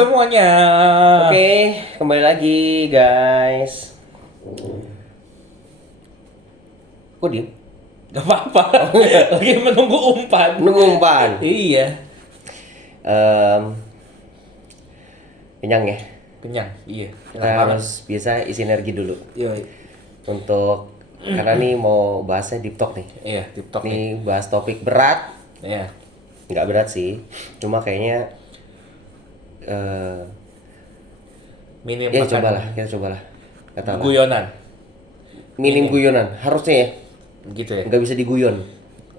semuanya. Oke, kembali lagi guys. Kok diem? Gak apa-apa. Lagi menunggu umpan. Nunggu umpan. Iya. Kenyang ya. Kenyang. Iya. Kita harus biasa isi energi dulu. Iya. Karena nih mau bahasnya deep talk nih. Iya, TikTok nih. Nih bahas topik berat. Iya. Nggak berat sih. Cuma kayaknya Minim ya makan kita cobalah. Katalah. guyonan. Minim guyonan. Harusnya ya. Gitu ya. Nggak bisa diguyon.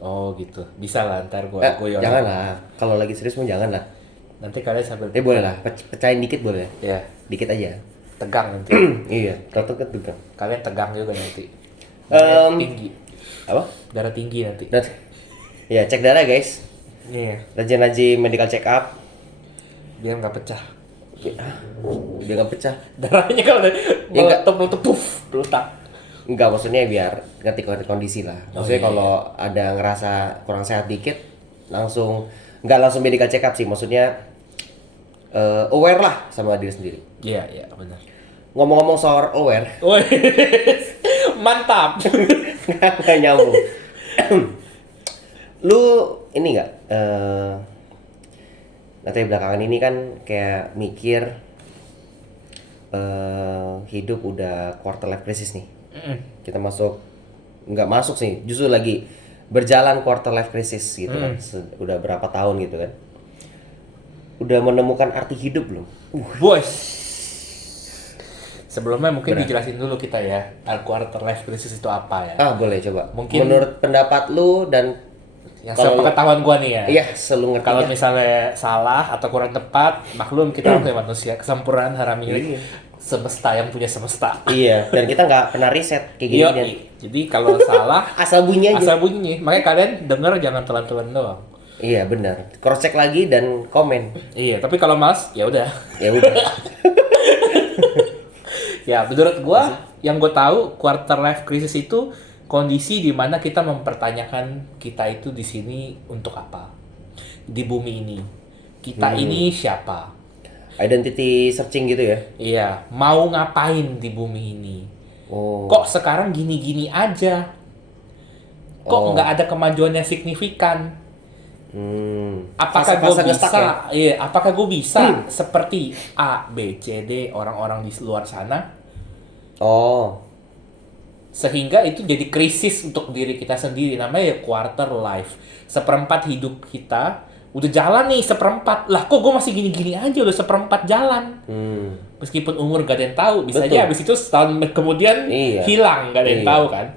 Oh, gitu. Bisa lah ntar gua guyon. Jangan lah. Kalau lagi serius mah jangan lah. Nanti kalian sambil Boleh lah. Pecahin dikit boleh. ya, Dikit aja. tegang nanti. Iya. Tato kan tegang. Kalian tegang juga nanti. Darah tinggi. Apa? Darah tinggi nanti. Ya cek darah guys. Iya. Rajin-rajin medical check up. Biar nggak pecah. Dia nggak pecah. Darahnya kalau Ya, nggak. meletup puff, meletak. Enggak, maksudnya biar ngerti kondisi lah. Maksudnya iya. kalau ada ngerasa kurang sehat dikit, nggak langsung medical check up sih. Maksudnya aware lah sama diri sendiri. Iya, iya, benar. Ngomong-ngomong soal aware, Woi. Mantap. nggak nyambung. Lu ini nggak? Katanya belakangan ini kan kayak mikir hidup udah quarter life crisis nih. Kita nggak masuk sih, justru lagi berjalan quarter life crisis gitu kan. Udah berapa tahun gitu kan. Udah menemukan arti hidup belum? Bos. Sebelumnya mungkin dijelasin dulu kita ya, quarter life crisis itu apa ya? Boleh coba. Mungkin menurut pendapat lu dan yang sepengetahuan gua nih ya. Iya, selalu ngerti. Kalau misalnya salah atau kurang tepat, maklum kita manusia, kesempurnaan hanya milik semesta yang punya semesta. Iya, dan kita nggak pernah riset kayak gini. Iya, jadi kalau salah asal bunyi aja. asal bunyi. Makanya kalian denger jangan telan-telan doang. Iya, benar. Cross check lagi dan komen. Iya, tapi kalau malas ya udah. Ya udah. Ya, menurut gua yang gua tahu quarter life crisis itu kondisi di mana kita mempertanyakan kita itu di sini untuk apa? Di bumi ini. Kita ini siapa? Identity searching gitu ya. Iya, mau ngapain di bumi ini? Oh. Kok sekarang gini-gini aja? Kok nggak ada kemajuan yang signifikan? Apakah gue bisa? Ya? Iya, apakah gue bisa seperti A, B, C, D orang-orang di luar sana? Oh. Sehingga itu jadi krisis untuk diri kita sendiri, namanya ya quarter life. Seperempat hidup kita udah jalan nih seperempat, lah kok gue masih gini-gini aja udah seperempat jalan. Meskipun umur gak ada yang tahu, bisa aja habis itu setahun kemudian hilang, gak ada yang tahu kan.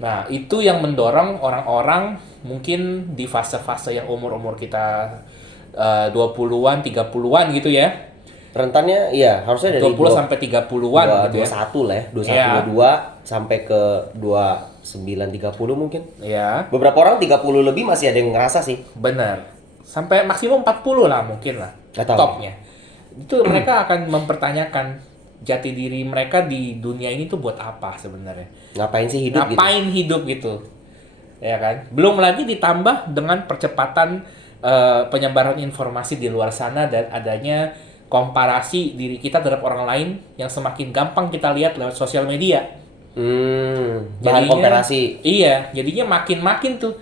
Nah itu yang mendorong orang-orang mungkin di fase-fase yang umur-umur kita 20-an, 30-an gitu ya. Rentannya iya harusnya dari 20 sampai 30-an gitu ya. 21 lah ya. 21 22 sampai ke 29 30 mungkin. Iya. Beberapa orang 30 lebih masih ada yang ngerasa sih. Benar. Sampai maksimum 40 lah mungkin lah. Topnya. Itu mereka akan mempertanyakan jati diri mereka di dunia ini tuh buat apa sebenarnya. Ngapain sih hidup hidup gitu. Ya kan? Belum lagi ditambah dengan percepatan penyebaran informasi di luar sana dan adanya komparasi diri kita terhadap orang lain yang semakin gampang kita lihat lewat sosial media. Bahan komparasi. Iya, jadinya makin tuh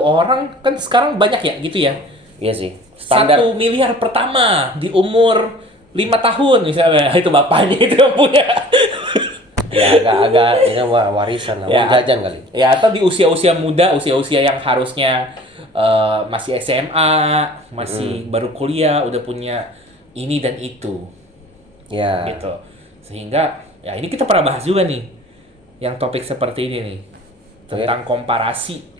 orang kan sekarang banyak ya gitu ya. Iya sih. Standar 1 miliar pertama di umur 5 tahun misalnya, itu bapaknya itu yang punya. Ya agak ini warisan lah, ya, jajan kali. Ya atau di usia-usia muda, usia-usia yang harusnya masih SMA, masih baru kuliah, udah punya ini dan itu. Ya. Gitu. Sehingga ya ini kita pernah bahas juga nih yang topik seperti ini nih. Tentang komparasi.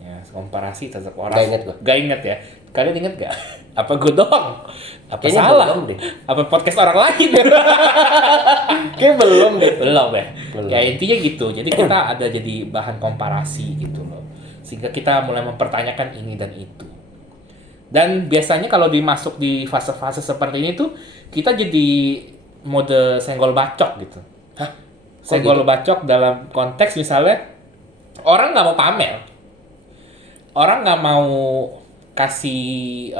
Ya, komparasi terhadap orang. Gak inget ya. Kalian inget gak? Apa gue doang? Apa kayaknya salah? Belum deh. Apa podcast orang lain? Kayaknya belum deh. Belum ya. Ya intinya gitu. Jadi kita ada jadi bahan komparasi gitu loh. Sehingga kita mulai mempertanyakan ini dan itu. Dan biasanya kalau dimasuk di fase-fase seperti ini tuh kita jadi mode senggol bacok gitu. Hah? Senggol bacok dalam konteks misalnya orang nggak mau pamer, orang nggak mau kasih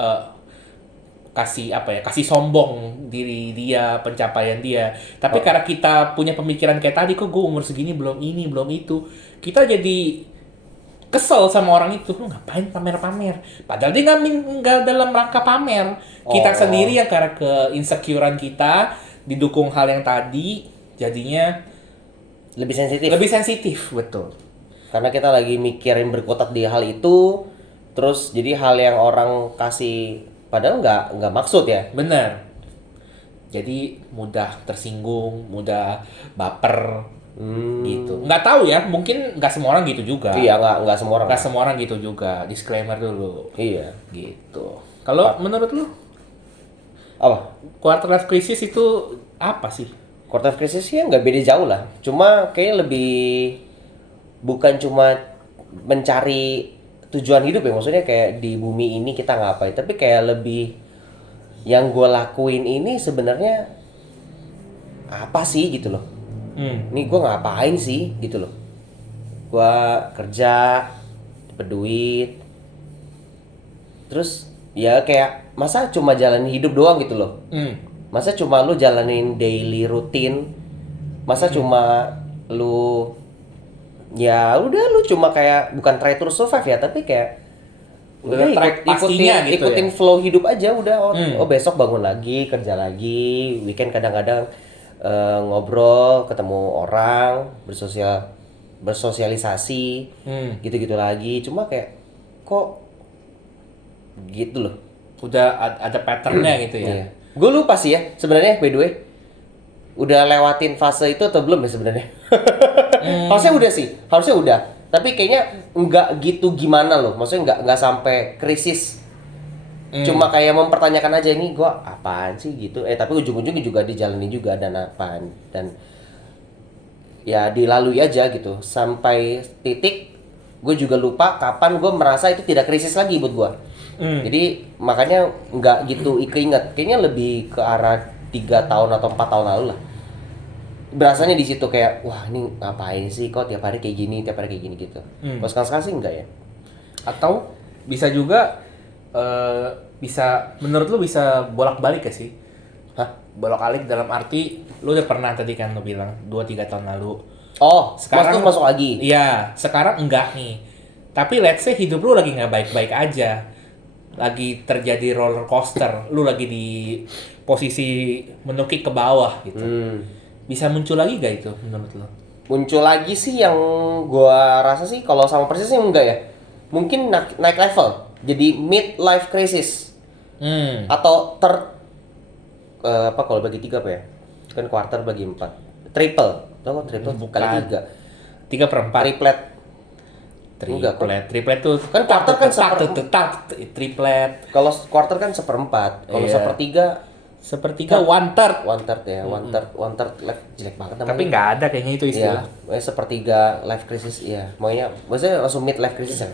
kasih kasih sombong diri dia, pencapaian dia. Tapi karena kita punya pemikiran kayak tadi, kok gue umur segini belum ini belum itu, kita jadi kesel sama orang itu. Lu ngapain pamer-pamer, padahal dia nggak dalam rangka pamer. Kita sendiri yang karena keinsecurean kita didukung hal yang tadi, jadinya Lebih sensitif. lebih sensitif. Betul. Karena kita lagi mikirin berkutat di hal itu, terus jadi hal yang orang kasih padahal nggak maksud ya. Bener. Jadi mudah tersinggung, mudah baper, gitu. Nggak tahu ya, mungkin nggak semua orang gitu juga. Iya, nggak semua orang. Nggak semua orang gitu juga. Disclaimer dulu. Iya. Gitu. Kalau menurut lu, Apa? quarter life crisis itu apa sih? Quarter crisis ya nggak beda jauh lah. Cuma kayaknya lebih bukan cuma mencari tujuan hidup ya, maksudnya kayak di bumi ini kita ngapain, tapi kayak lebih yang gue lakuin ini sebenarnya apa sih gitu loh. Ini gue ngapain sih gitu loh. Gue kerja, dapet duit, terus ya kayak masa cuma jalanin hidup doang gitu loh. Masa cuma lu jalanin daily rutin, masa cuma lu ya udah lu cuma kayak bukan try to survive ya, tapi kayak Udah track pastinya gitu ikutin ya? flow hidup aja udah. Oh besok bangun lagi, kerja lagi, weekend kadang-kadang ngobrol, ketemu orang, bersosialisasi, gitu-gitu lagi. Cuma kayak kok gitu loh. Udah ada patternnya gitu ya? Iya. Gue lupa sih ya sebenarnya, by the way. Udah lewatin fase itu atau belum ya sebenarnya? Harusnya udah sih, harusnya udah. Tapi kayaknya nggak gitu gimana loh. Maksudnya nggak sampai krisis. Cuma kayak mempertanyakan aja, ini gua apaan sih gitu. Tapi ujung-ujungnya juga dijalani juga dan apaan, dan ya dilalui aja gitu sampai titik gue juga lupa kapan gue merasa itu tidak krisis lagi buat gue. Jadi makanya nggak gitu keinget, kayaknya lebih ke arah 3 tahun atau 4 tahun lalu lah. Berasanya di situ kayak wah ini ngapain sih kok tiap hari kayak gini gitu. Kalau sekarang sih enggak ya. Atau bisa juga bisa, menurut lu bisa bolak-balik ya sih? Hah? Bolak-balik dalam arti lu udah pernah tadi kan lu bilang 2-3 tahun lalu. Oh, Sekarang masuk lagi. Iya, sekarang enggak nih. Tapi let's say hidup lu lagi nggak baik-baik aja. Lagi terjadi roller coaster, lu lagi di posisi menukik ke bawah gitu. Bisa muncul lagi gak itu menurut lu? Muncul lagi sih yang gua rasa sih kalau sama persis sih enggak ya. Mungkin naik level. Jadi mid life crisis. Atau apa kalau bagi 3 apa ya? Kan quarter bagi 4. Triple. Tahu kok triple Bukan. kali 3. 3/4. Triplet. Enggak kok. Triplet tuh Kan quarter kan triplet. Kalau quarter kan 1/4. Kalau Iya. 1/3 Sepertiga one third. 1/3 ya. 1/3 life jelek banget namanya. Tapi nggak ada kayaknya itu Iya, istilah. sepertiga life crisis, iya. Maksudnya langsung mid life crisis ya.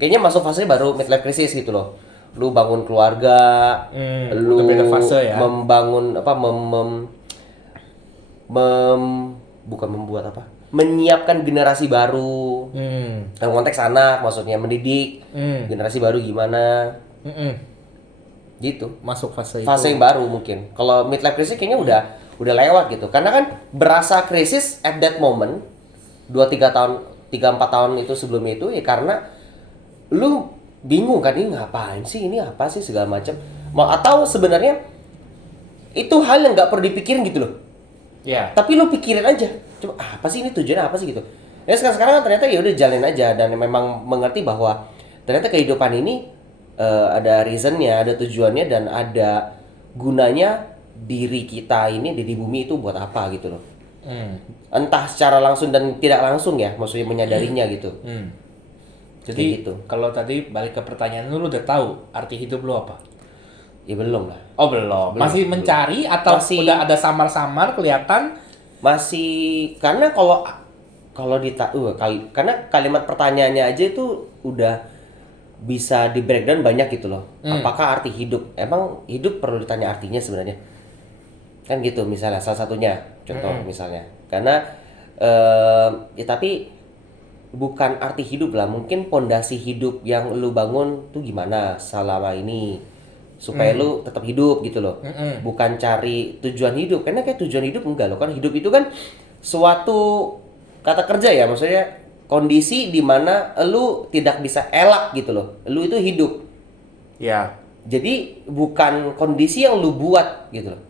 Kayaknya masuk fase baru mid life crisis gitu loh. Lu bangun keluarga, lu udah beda fase ya. membangun apa bukan membuat apa? Menyiapkan generasi baru. Dalam konteks anak maksudnya mendidik generasi baru gimana? Gitu. Masuk fase itu. Fase yang baru mungkin. Kalau midlife crisis kayaknya udah lewat gitu. Karena kan berasa krisis at that moment 2-3 tahun, 3-4 tahun itu sebelumnya itu ya karena lu bingung kan ini ngapain sih, ini apa sih segala macam. Atau sebenarnya itu hal yang nggak perlu dipikirin gitu loh. Ya. Tapi lu pikirin aja. Cuma apa sih ini tujuannya apa sih gitu. Ya sekarang kan ternyata ya udah jalanin aja dan memang mengerti bahwa ternyata kehidupan ini ada reasonnya, ada tujuannya, dan ada gunanya diri kita ini di bumi itu buat apa gitu loh. Entah secara langsung dan tidak langsung ya, maksudnya menyadarinya gitu. Jadi gitu. kalau tadi balik ke pertanyaan lu udah tahu arti hidup lu apa? Ya belum lah. Oh belum. Masih mencari atau Masih. udah ada samar-samar kelihatan? Masih karena karena kalimat pertanyaannya aja itu udah bisa di breakdown banyak gitu loh. Apakah arti hidup? Emang hidup perlu ditanya artinya sebenarnya? Kan gitu misalnya salah satunya contoh misalnya. Karena ya tapi bukan arti hidup lah, mungkin pondasi hidup yang lu bangun tuh gimana selama ini. supaya lu tetap hidup gitu loh. Bukan cari tujuan hidup, karena kayak tujuan hidup enggak loh kan, hidup itu kan suatu kata kerja ya, maksudnya kondisi di mana lu tidak bisa elak gitu loh, lu itu hidup. Ya, Jadi bukan kondisi yang lu buat gitu loh.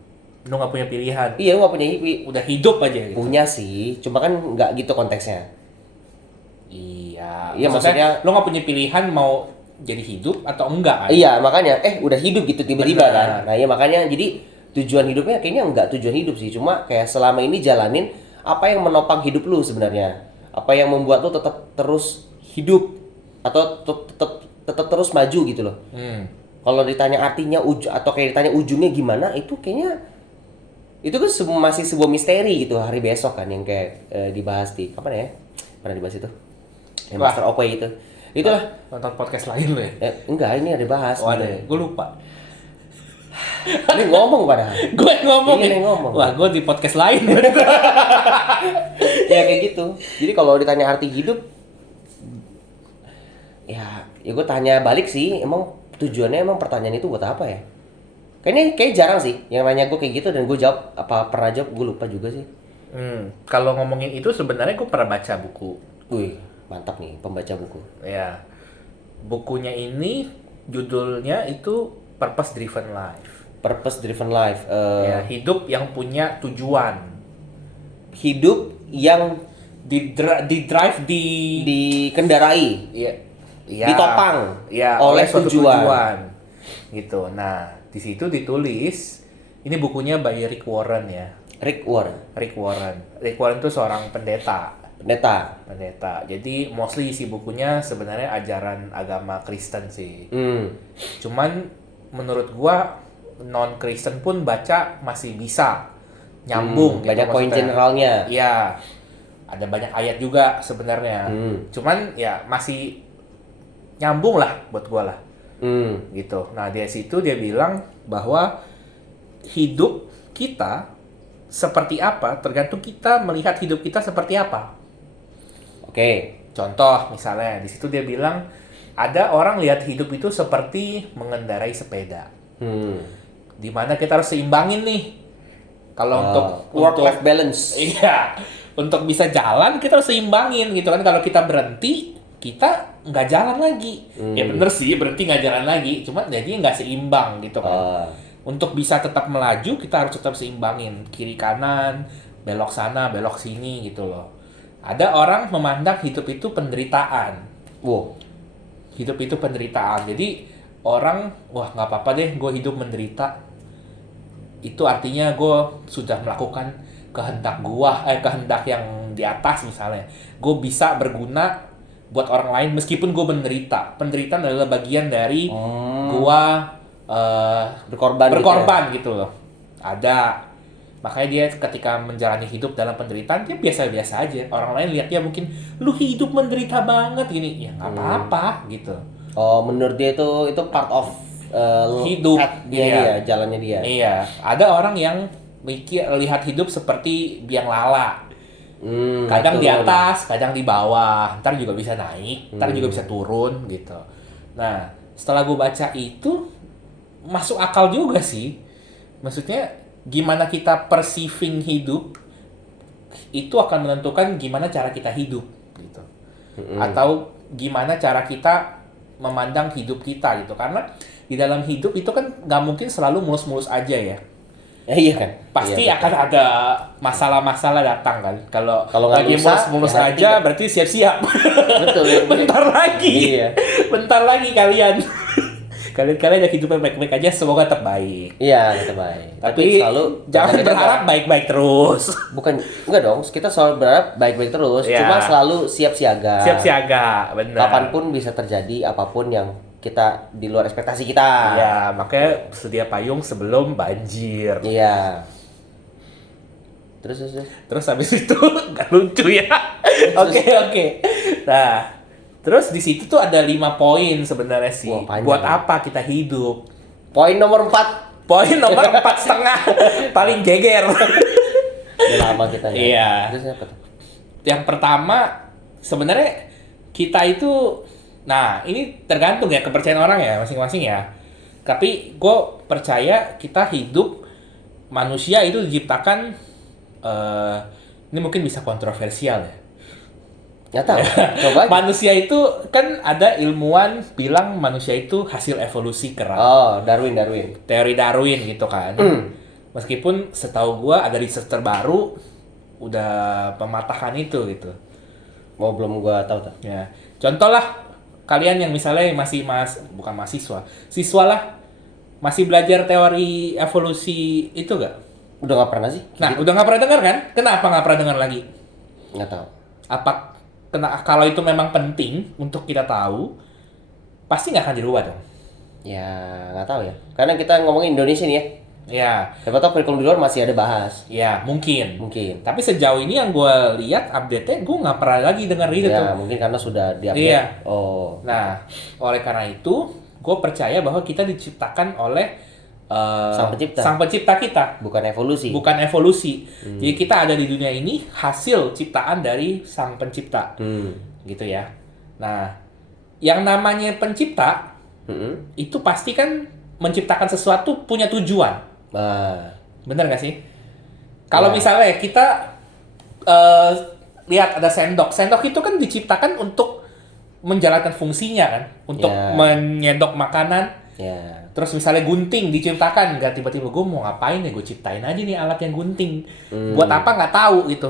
lu nggak punya pilihan. Iya, lu nggak punya Udah hidup aja gitu. punya sih, cuma kan nggak gitu konteksnya. Iya. Iya, maksudnya- lu nggak punya pilihan mau jadi hidup atau enggak kan? Iya, makanya udah hidup gitu tiba-tiba Benar. kan. Nah, iya makanya jadi tujuan hidupnya kayaknya nggak tujuan hidup sih, cuma kayak selama ini jalanin apa yang menopang hidup lu sebenarnya. Apa yang membuat lu tetap terus hidup atau tetap terus maju gitu loh. Kalau ditanya artinya atau kayak ditanya ujungnya gimana, itu kayaknya itu kan masih sebuah misteri gitu hari besok kan, yang kayak dibahas di kapan ya? Pernah dibahas itu? Yang Wah. Master Okway itu. Itulah. Nonton podcast lain lu ya? Enggak, ini ada bahas. Oh ada ya? Gue lupa. Ini ngomong padahal. Gue ngomong. Iya, yang ngomong. Wah, gue di podcast lain. Ya kayak gitu. Jadi kalau ditanya arti hidup, ya gue tanya balik sih, emang tujuannya, emang pertanyaan itu buat apa ya? Kayaknya kayak jarang sih yang nanya gue kayak gitu, dan gue jawab apa pernah jawab, gue lupa juga sih. Kalau ngomongin itu sebenarnya gue pernah baca buku. Wih, mantap nih pembaca buku. Ya, bukunya ini judulnya itu Purpose Driven Life. Purpose Driven Life. Ya, hidup yang punya tujuan. Hidup yang Di-drive dikendarai, Iya. ditopang Ya, oleh suatu tujuan. Gitu. Nah, di situ ditulis, ini bukunya by Rick Warren ya. Rick Warren, Rick Warren itu seorang pendeta. pendeta. Jadi mostly isi bukunya sebenarnya ajaran agama Kristen sih. Hmm. Cuman menurut gua non Kristen pun baca masih bisa nyambung gitu Banyak poin maksudnya. generalnya. Iya. Ada banyak ayat juga sebenarnya. Cuman ya masih nyambung lah buat gua lah. Gitu. Nah, dari situ dia bilang bahwa hidup kita seperti apa tergantung kita melihat hidup kita seperti apa. Oke. Contoh misalnya di situ dia bilang ada orang lihat hidup itu seperti mengendarai sepeda. Dimana kita harus seimbangin nih. Kalau untuk work-life balance. Iya, untuk bisa jalan kita harus seimbangin gitu kan. Kalau kita berhenti, kita nggak jalan lagi. Ya bener sih, berhenti nggak jalan lagi. Cuma jadi nggak seimbang gitu kan. Untuk bisa tetap melaju, kita harus tetap seimbangin. Kiri kanan, belok sana, belok sini gitu loh. Ada orang memandang hidup itu penderitaan. Wow. Hidup itu penderitaan. Jadi orang, wah nggak apa-apa deh gue hidup menderita. Itu artinya gue sudah melakukan kehendak yang di atas misalnya. Gue bisa berguna buat orang lain meskipun gue menderita. Penderitaan adalah bagian dari gue berkorban gitu loh. Ada. Makanya dia ketika menjalani hidup dalam penderitaan, dia biasa-biasa aja. Orang lain lihatnya mungkin, lu hidup menderita banget gini. Ya nggak apa-apa gitu. Oh, menurut dia itu part of hidup dia, jalannya dia. Iya, ada orang yang lihat hidup seperti biang lala. Kadang di atas, kadang di bawah. Ntar juga bisa naik, ntar juga bisa turun gitu. Nah, setelah gue baca itu masuk akal juga sih. Maksudnya gimana kita perceiving hidup itu akan menentukan gimana cara kita hidup gitu. Atau gimana cara kita memandang hidup kita gitu. Karena di dalam hidup itu kan nggak mungkin selalu mulus-mulus aja ya. Iya kan? Pasti iya, akan ada masalah-masalah datang kan. Kalau nggak lagi bisa, mulus-mulus ya aja berarti siap-siap. Betul. Bentar lagi. Iya. Bentar lagi kalian. Kalian yang hidupnya baik-baik aja, semoga tetap baik. Iya, tetap baik. Tapi selalu jangan kita berharap baik-baik terus. bukan enggak dong, kita selalu berharap baik-baik terus, Iya. cuma selalu siap siaga. Siap siaga, benar. Kapanpun bisa terjadi apapun yang kita di luar ekspektasi kita. Iya, makanya sedia payung sebelum banjir. Iya. Terus. Terus habis itu nggak lucu ya. Oke. Nah, terus di situ tuh ada 5 poin sebenarnya sih. Wah, panjang. Buat apa kita hidup? Poin nomor 4. Poin nomor 4,5 paling geger. Udah lama kita ya. Iya. Terus apa tuh? Yang pertama sebenarnya kita itu, nah ini tergantung ya kepercayaan orang ya masing-masing ya. Tapi gue percaya kita hidup, manusia itu diciptakan, ini mungkin bisa kontroversial ya. Nggak tahu. Coba aja. Manusia itu kan ada ilmuwan bilang manusia itu hasil evolusi kerak. Oh, Darwin. Teori Darwin gitu kan. Meskipun setahu gua ada riset terbaru udah pematahkan itu gitu. Oh, belum gua tahu tuh. Ya. Contoh lah kalian yang misalnya masih bukan mahasiswa, siswa lah, masih belajar teori evolusi itu gak? Udah nggak pernah sih? Nah, udah nggak pernah dengar kan? Kenapa nggak pernah dengar lagi? Nggak tahu. Kalau itu memang penting untuk kita tahu, pasti nggak akan dirubah dong. Ya, nggak tahu ya. Karena kita ngomongin Indonesia nih ya. Ya, Siapa tahu kurikulum di luar masih ada bahas. ya mungkin. Mungkin. Tapi sejauh ini yang gue lihat update-nya, gue nggak pernah lagi dengar itu tuh. Ya, mungkin karena sudah diupdate. Iya. Oh. Nah, oleh karena itu, gue percaya bahwa kita diciptakan oleh Sang Pencipta. kita, Bukan evolusi. bukan evolusi. Jadi kita ada di dunia ini hasil ciptaan dari Sang Pencipta, gitu ya. Nah, yang namanya pencipta itu pasti kan menciptakan sesuatu punya tujuan. Nah, Bener nggak sih? Kalau Ya. misalnya kita lihat ada sendok itu kan diciptakan untuk menjalankan fungsinya kan, untuk Ya. menyendok makanan. ya. Terus misalnya gunting diciptakan, nggak tiba-tiba gue mau ngapain ya, gue ciptain aja nih alat yang gunting. Buat apa nggak tahu gitu.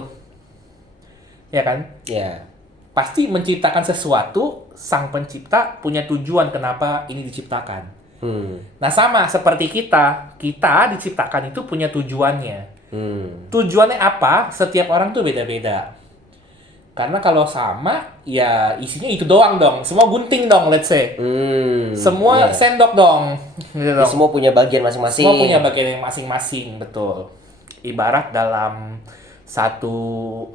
Ya kan? Ya. Pasti menciptakan sesuatu, sang pencipta punya tujuan kenapa ini diciptakan. Nah sama seperti kita diciptakan itu punya tujuannya. Tujuannya apa? Setiap orang tuh beda-beda. Karena kalau sama, ya isinya itu doang dong. Semua gunting dong, let's say. Semua ya. sendok dong. Gitu Ya, dong. semua punya bagian masing-masing. Semua punya bagian yang masing-masing, betul. Ibarat dalam satu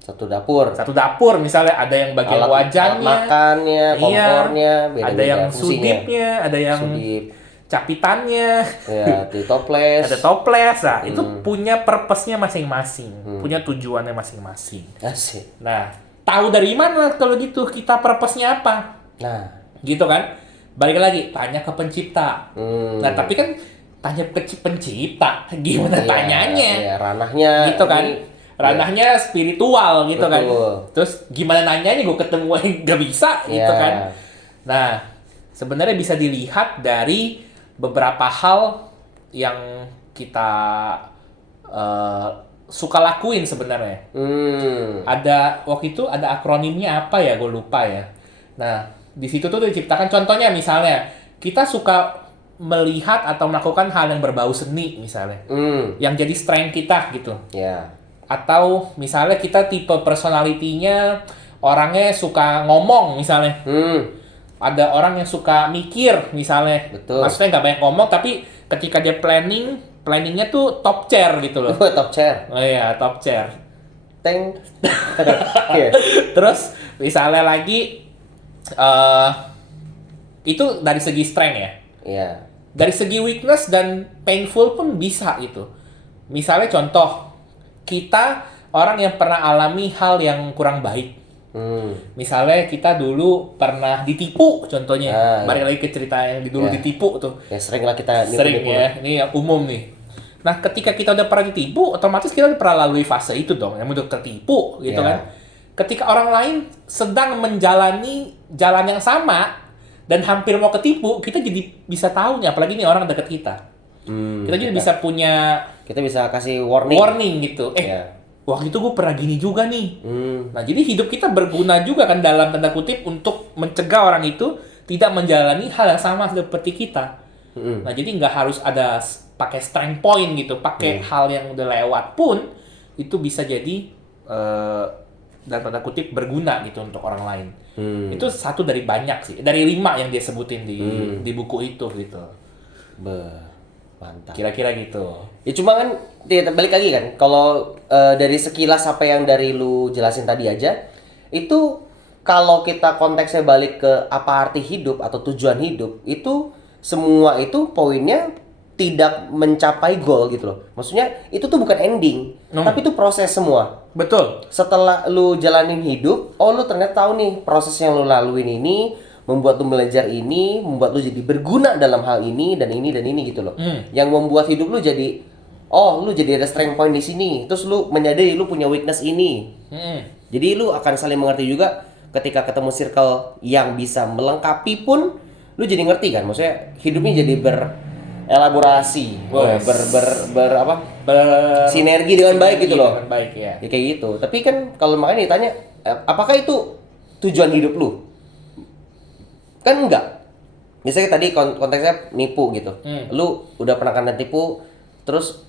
Satu dapur. misalnya ada yang bagian Alat wajahnya, makannya, kompornya, beda-beda ada yang fungsinya. sudipnya, ada yang Sudip. capitannya, Ya, di toples. ada toples. Nah, itu punya purpose-nya masing-masing, punya tujuannya masing-masing. Asik. Nah, tahu dari mana kalau gitu kita purpose-nya apa? Nah, Gitu kan? Balik lagi, tanya ke pencipta. Nah, tapi kan tanya ke pencipta, gimana iya, tanyanya? iya, ranahnya Gitu kan? ini- Ranahnya spiritual gitu kan. Betul. Terus gimana nanyanya, gue ketemu yang gak bisa gitu Iya. kan. Nah, sebenarnya bisa dilihat dari beberapa hal yang kita suka lakuin sebenarnya. Ada waktu itu ada akronimnya apa ya, gue lupa ya. Nah, di situ tuh diciptakan contohnya misalnya kita suka melihat atau melakukan hal yang berbau seni misalnya. Yang jadi strength kita gitu. Ya. Atau misalnya kita tipe personality-nya orangnya suka ngomong misalnya. Ada orang yang suka mikir misalnya. Betul. Maksudnya nggak banyak ngomong tapi ketika dia planningnya tuh top chair gitu loh. Top chair. Oh iya, top chair. Teng. Iya. Terus misalnya lagi itu dari segi strength ya. Iya. Dari segi weakness dan painful pun bisa gitu. Misalnya contoh, kita orang yang pernah alami hal yang kurang baik. Misalnya kita dulu pernah ditipu contohnya. Balik lagi ke cerita yang dulu ditipu tuh. Ya sering lah kita Sering nipu-nipu. ya, ini yang umum nih. Nah, ketika kita udah pernah ditipu, otomatis kita udah pernah lalui fase itu dong, yang udah tertipu gitu Ya. kan. Ketika orang lain sedang menjalani jalan yang sama dan hampir mau ketipu, kita jadi bisa tahu nih, apalagi nih orang deket kita. Kita jadi bisa punya Kita bisa kasih warning. warning gitu. Ya. Waktu itu gue pernah gini juga nih. Nah, jadi hidup kita berguna juga kan dalam tanda kutip untuk mencegah orang itu tidak menjalani hal yang sama seperti kita. Nah, jadi nggak harus ada pakai strength point gitu, pakai hal yang udah lewat pun itu bisa jadi dalam tanda kutip berguna gitu untuk orang lain. Itu satu dari banyak sih, dari 5 yang dia sebutin di buku itu gitu. Mantap. Kira-kira gitu. Ya cuma kan balik lagi kan, kalau dari sekilas apa yang dari lu jelasin tadi aja, itu kalau kita konteksnya balik ke apa arti hidup atau tujuan hidup, itu semua itu poinnya tidak mencapai goal gitu loh. Maksudnya itu tuh bukan ending, tapi itu proses semua. Betul. Setelah lu jalanin hidup, oh lu ternyata tahu nih proses yang lu laluin ini membuat lu belajar ini, membuat lu jadi berguna dalam hal ini dan ini gitu loh. Yang membuat hidup lu jadi, oh lu jadi ada strength point di sini, terus lu menyadari lu punya weakness ini. Jadi lu akan saling mengerti juga ketika ketemu circle yang bisa melengkapi pun, lu jadi ngerti kan, maksudnya hidupnya jadi berelaborasi, sinergi dengan baik gitu loh. Dengan baik ya. Ya kayak gitu. Tapi kan kalau makanya ditanya, apakah itu tujuan hidup lu? Kan enggak. Misalnya tadi konteksnya nipu gitu. Lu udah pernah kena tipu, terus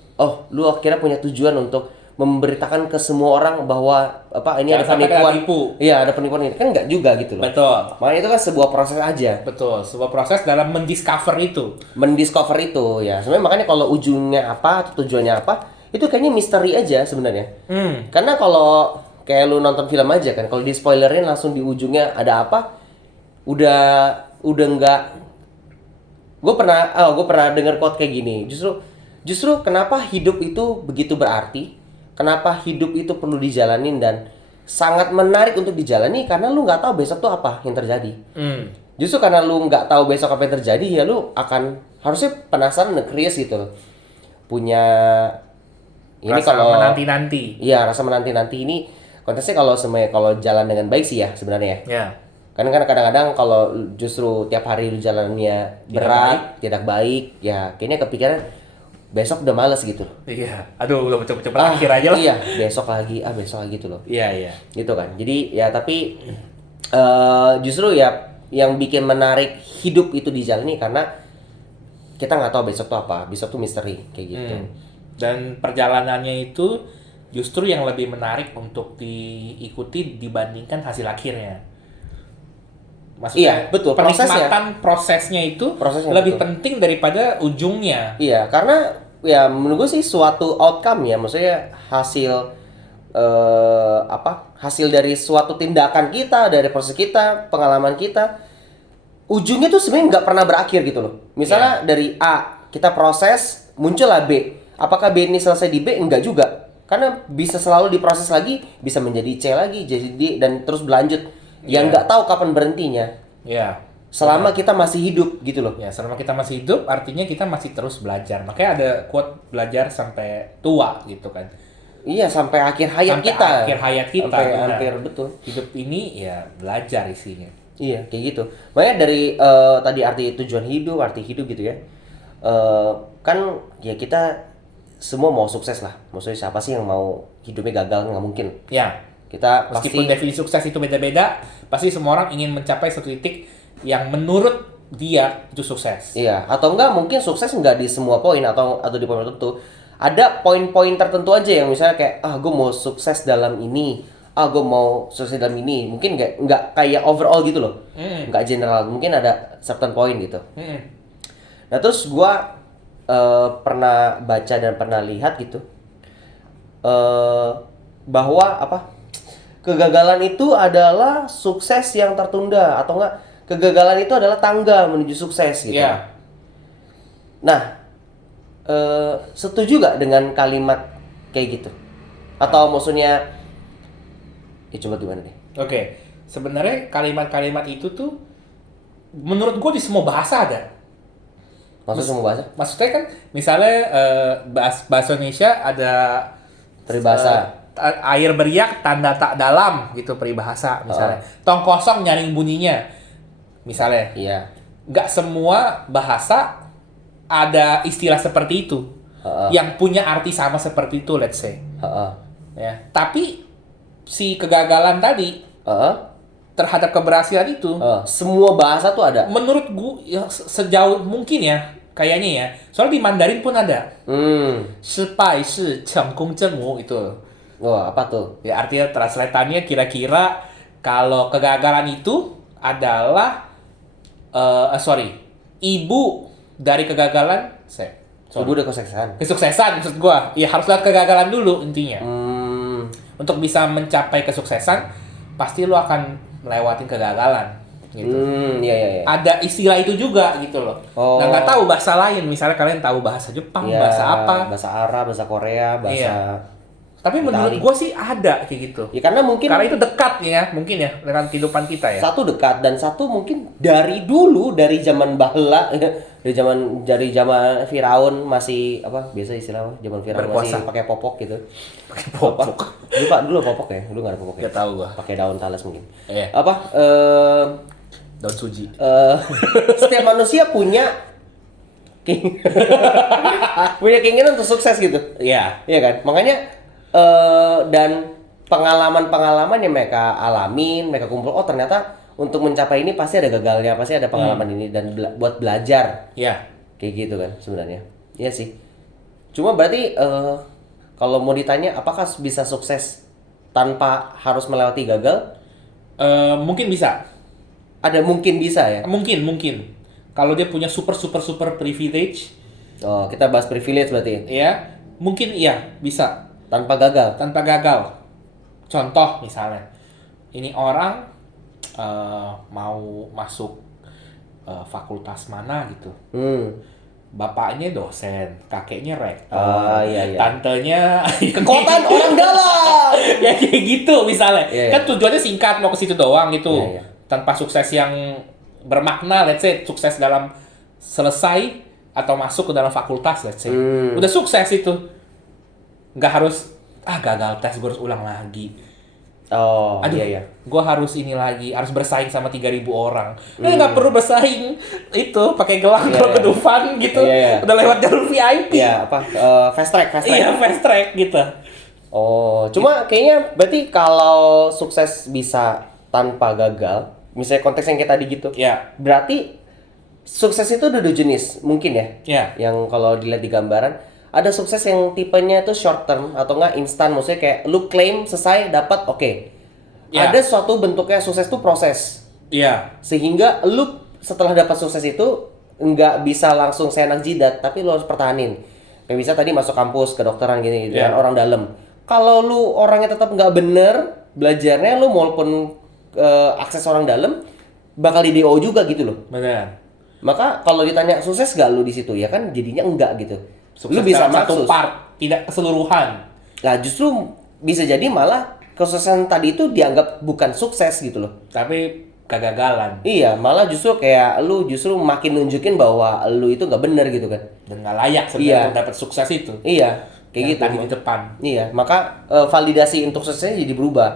lu akhirnya punya tujuan untuk memberitakan ke semua orang bahwa ini ada penipuan. Iya, ada penipuan ini. Kan enggak juga gitu loh. Betul. Makanya itu kan sebuah proses aja. Betul, sebuah proses dalam mendiscover itu. Ya. Sebenarnya makanya kalau ujungnya apa atau tujuannya apa, itu kayaknya misteri aja sebenarnya. Karena kalau kayak lu nonton film aja kan, kalau di spoilerin langsung di ujungnya ada apa, udah enggak. Gue pernah dengar quote kayak gini. Justru kenapa hidup itu begitu berarti? Kenapa hidup itu perlu dijalanin dan sangat menarik untuk dijalani? Karena lu nggak tahu besok tuh apa yang terjadi. Justru karena lu nggak tahu besok apa yang terjadi, ya lu akan harusnya penasaran dan curious gitu loh. Punya ini rasa kalau menanti-nanti. Iya, rasa menanti-nanti ini konteksnya kalau jalan dengan baik sih ya sebenarnya. Ya. Karena kan kadang-kadang kalau justru tiap hari lu jalannya berat, tidak baik, ya kayaknya kepikiran besok udah males gitu. Iya. Aduh, udah cepet-cepet akhir aja lah. Iya, besok lagi gitu loh. Iya. Gitu kan. Jadi ya tapi justru ya yang bikin menarik hidup itu dijalani karena kita nggak tahu besok tuh apa. Besok tuh misteri kayak gitu. Dan perjalanannya itu justru yang lebih menarik untuk diikuti dibandingkan hasil akhirnya. Maksudnya, Iya, betul. prosesnya itu lebih penting daripada ujungnya. Iya, karena ya menurut gue sih suatu outcome ya, maksudnya hasil hasil dari suatu tindakan kita, dari proses kita, pengalaman kita, ujungnya tuh sebenarnya nggak pernah berakhir gitu loh. Misalnya dari A kita proses, muncullah B. Apakah B ini selesai di B? Enggak juga. Karena bisa selalu diproses lagi, bisa menjadi C lagi, jadi D, dan terus berlanjut. Yang nggak tahu kapan berhentinya. Iya. Selama kita masih hidup gitu loh. Ya, selama kita masih hidup artinya kita masih terus belajar. Makanya ada quote belajar sampai tua gitu kan. Iya, sampai akhir hayat kita. Sampai hampir betul. Hidup ini ya belajar isinya. Iya, kayak gitu. Makanya dari tadi arti tujuan hidup, arti hidup gitu ya. Kan ya kita semua mau sukses lah. Maksudnya siapa sih yang mau hidupnya gagal? Nggak mungkin. Ya. Kita meskipun definisi sukses itu beda-beda, pasti semua orang ingin mencapai satu titik yang menurut dia itu sukses. Iya, atau enggak mungkin sukses enggak di semua poin atau di poin tertentu. Ada poin-poin tertentu aja yang misalnya kayak gue mau sukses dalam ini, gue mau sukses dalam ini. Mungkin enggak kayak overall gitu loh. Enggak general, mungkin ada certain point gitu. Nah, terus gue pernah baca dan pernah lihat gitu. Bahwa kegagalan itu adalah sukses yang tertunda, atau enggak kegagalan itu adalah tangga menuju sukses gitu. Yeah. Nah, setuju gak dengan kalimat kayak gitu? Atau maksudnya ya coba gimana deh? Oke. Sebenarnya kalimat-kalimat itu tuh menurut gue di semua bahasa ada. Maksudnya semua bahasa? Maksudnya kan misalnya bahasa Indonesia ada peribahasa air beriak tanda tak dalam gitu peribahasa misalnya. Tong kosong nyaring bunyinya misalnya. Iya. Nggak semua bahasa ada istilah seperti itu yang punya arti sama seperti itu, let's say. Ya. Tapi si kegagalan tadi terhadap keberhasilan itu semua bahasa tuh ada. Menurut gue ya, sejauh mungkin ya kayaknya ya. Soalnya di Mandarin pun ada. 失败是成功之母 itu. Wah, apa tuh? Ya artinya translatannya kira-kira kalau kegagalan itu adalah ibu dari kegagalan. Ibu dari kesuksesan. Kesuksesan maksud gua. Ya harus lihat kegagalan dulu intinya. Untuk bisa mencapai kesuksesan pasti lu akan melewatin kegagalan gitu. Iya. Ada istilah itu juga gitu loh. Nah, nggak tahu bahasa lain, misalnya kalian tahu bahasa Jepang, bahasa apa? Bahasa Arab, bahasa Korea, bahasa Tapi menurut Itali. gue sih ada kayak gitu. Ya karena mungkin Karena itu dekat ya, mungkin ya dengan kehidupan kita ya. satu dekat dan satu mungkin dari dulu, dari zaman bahla dari zaman Firaun masih apa biasa istilah apa? Zaman Firaun Berkuasa. masih pakai popok gitu. Pakai popok. Lupa dulu popok ya, dulu nggak ada popok ya. Gak tahu gua. Pakai daun talas mungkin. Iya. Apa Daun suji. setiap manusia punya punya keinginan untuk sukses gitu. Iya. Iya kan? Makanya dan pengalaman-pengalaman yang mereka alamin, mereka kumpul, oh ternyata untuk mencapai ini pasti ada gagalnya, pasti ada pengalaman ini dan buat belajar. Iya. Kayak gitu kan sebenarnya. Iya sih. Cuma berarti kalau mau ditanya apakah bisa sukses tanpa harus melewati gagal? Mungkin bisa. Ada mungkin bisa ya. Mungkin. Kalau dia punya super privilege, Oh, kita bahas privilege berarti ya, mungkin iya bisa tanpa gagal. tanpa gagal. Contoh misalnya, ini orang mau masuk fakultas mana gitu. Bapaknya dosen, kakeknya rektor, Ah, iya. tantenya Kekuatan orang dalam. ya kayak gitu misalnya. Iya, Kan tujuannya singkat mau ke situ doang gitu. Iya. Tanpa sukses yang bermakna, let's say sukses dalam selesai atau masuk ke dalam fakultas, let's say. Udah sukses itu. Nggak harus gagal tes gue harus ulang lagi. Oh, Aduh, iya. gue harus ini lagi, harus bersaing sama 3.000 orang. Nggak perlu bersaing, itu pakai gelang Iya, iya. kedufan gitu. Iya. Udah lewat jalur VIP. Iya, apa? Fast track. Iya, fast track gitu. Oh, cuma kayaknya berarti kalau sukses bisa tanpa gagal, misalnya konteks yang kayak tadi gitu. Ya. Berarti sukses itu ada dua jenis, mungkin ya. Ya. Yang kalau dilihat di gambaran, ada sukses yang tipenya itu short term atau enggak instan, maksudnya kayak lu klaim selesai dapat oke. Ya. Ada suatu bentuknya sukses itu proses. Iya. Sehingga lu setelah dapat sukses itu nggak bisa langsung seenak jidat, tapi lu harus pertahanin. Kayak bisa tadi masuk kampus kedokteran gini Iya. dengan orang dalam. Kalau lu orangnya tetap nggak bener belajarnya, lu walaupun akses orang dalam bakal di DO juga gitu loh. Benar. Maka kalau ditanya sukses gak lu di situ ya kan jadinya enggak gitu. Sukses Lu bisa dalam satu maksus. part, tidak keseluruhan. Nah justru bisa jadi malah kesuksesan tadi itu dianggap bukan sukses gitu loh. Tapi kegagalan Iya, malah justru kayak lu justru makin nunjukin bahwa lu itu nggak bener gitu kan. dan nggak layak sebenarnya Iya. untuk dapat sukses itu. Iya, kayak Yang gitu. tadi di depan. Iya, maka validasi untuk suksesnya jadi berubah.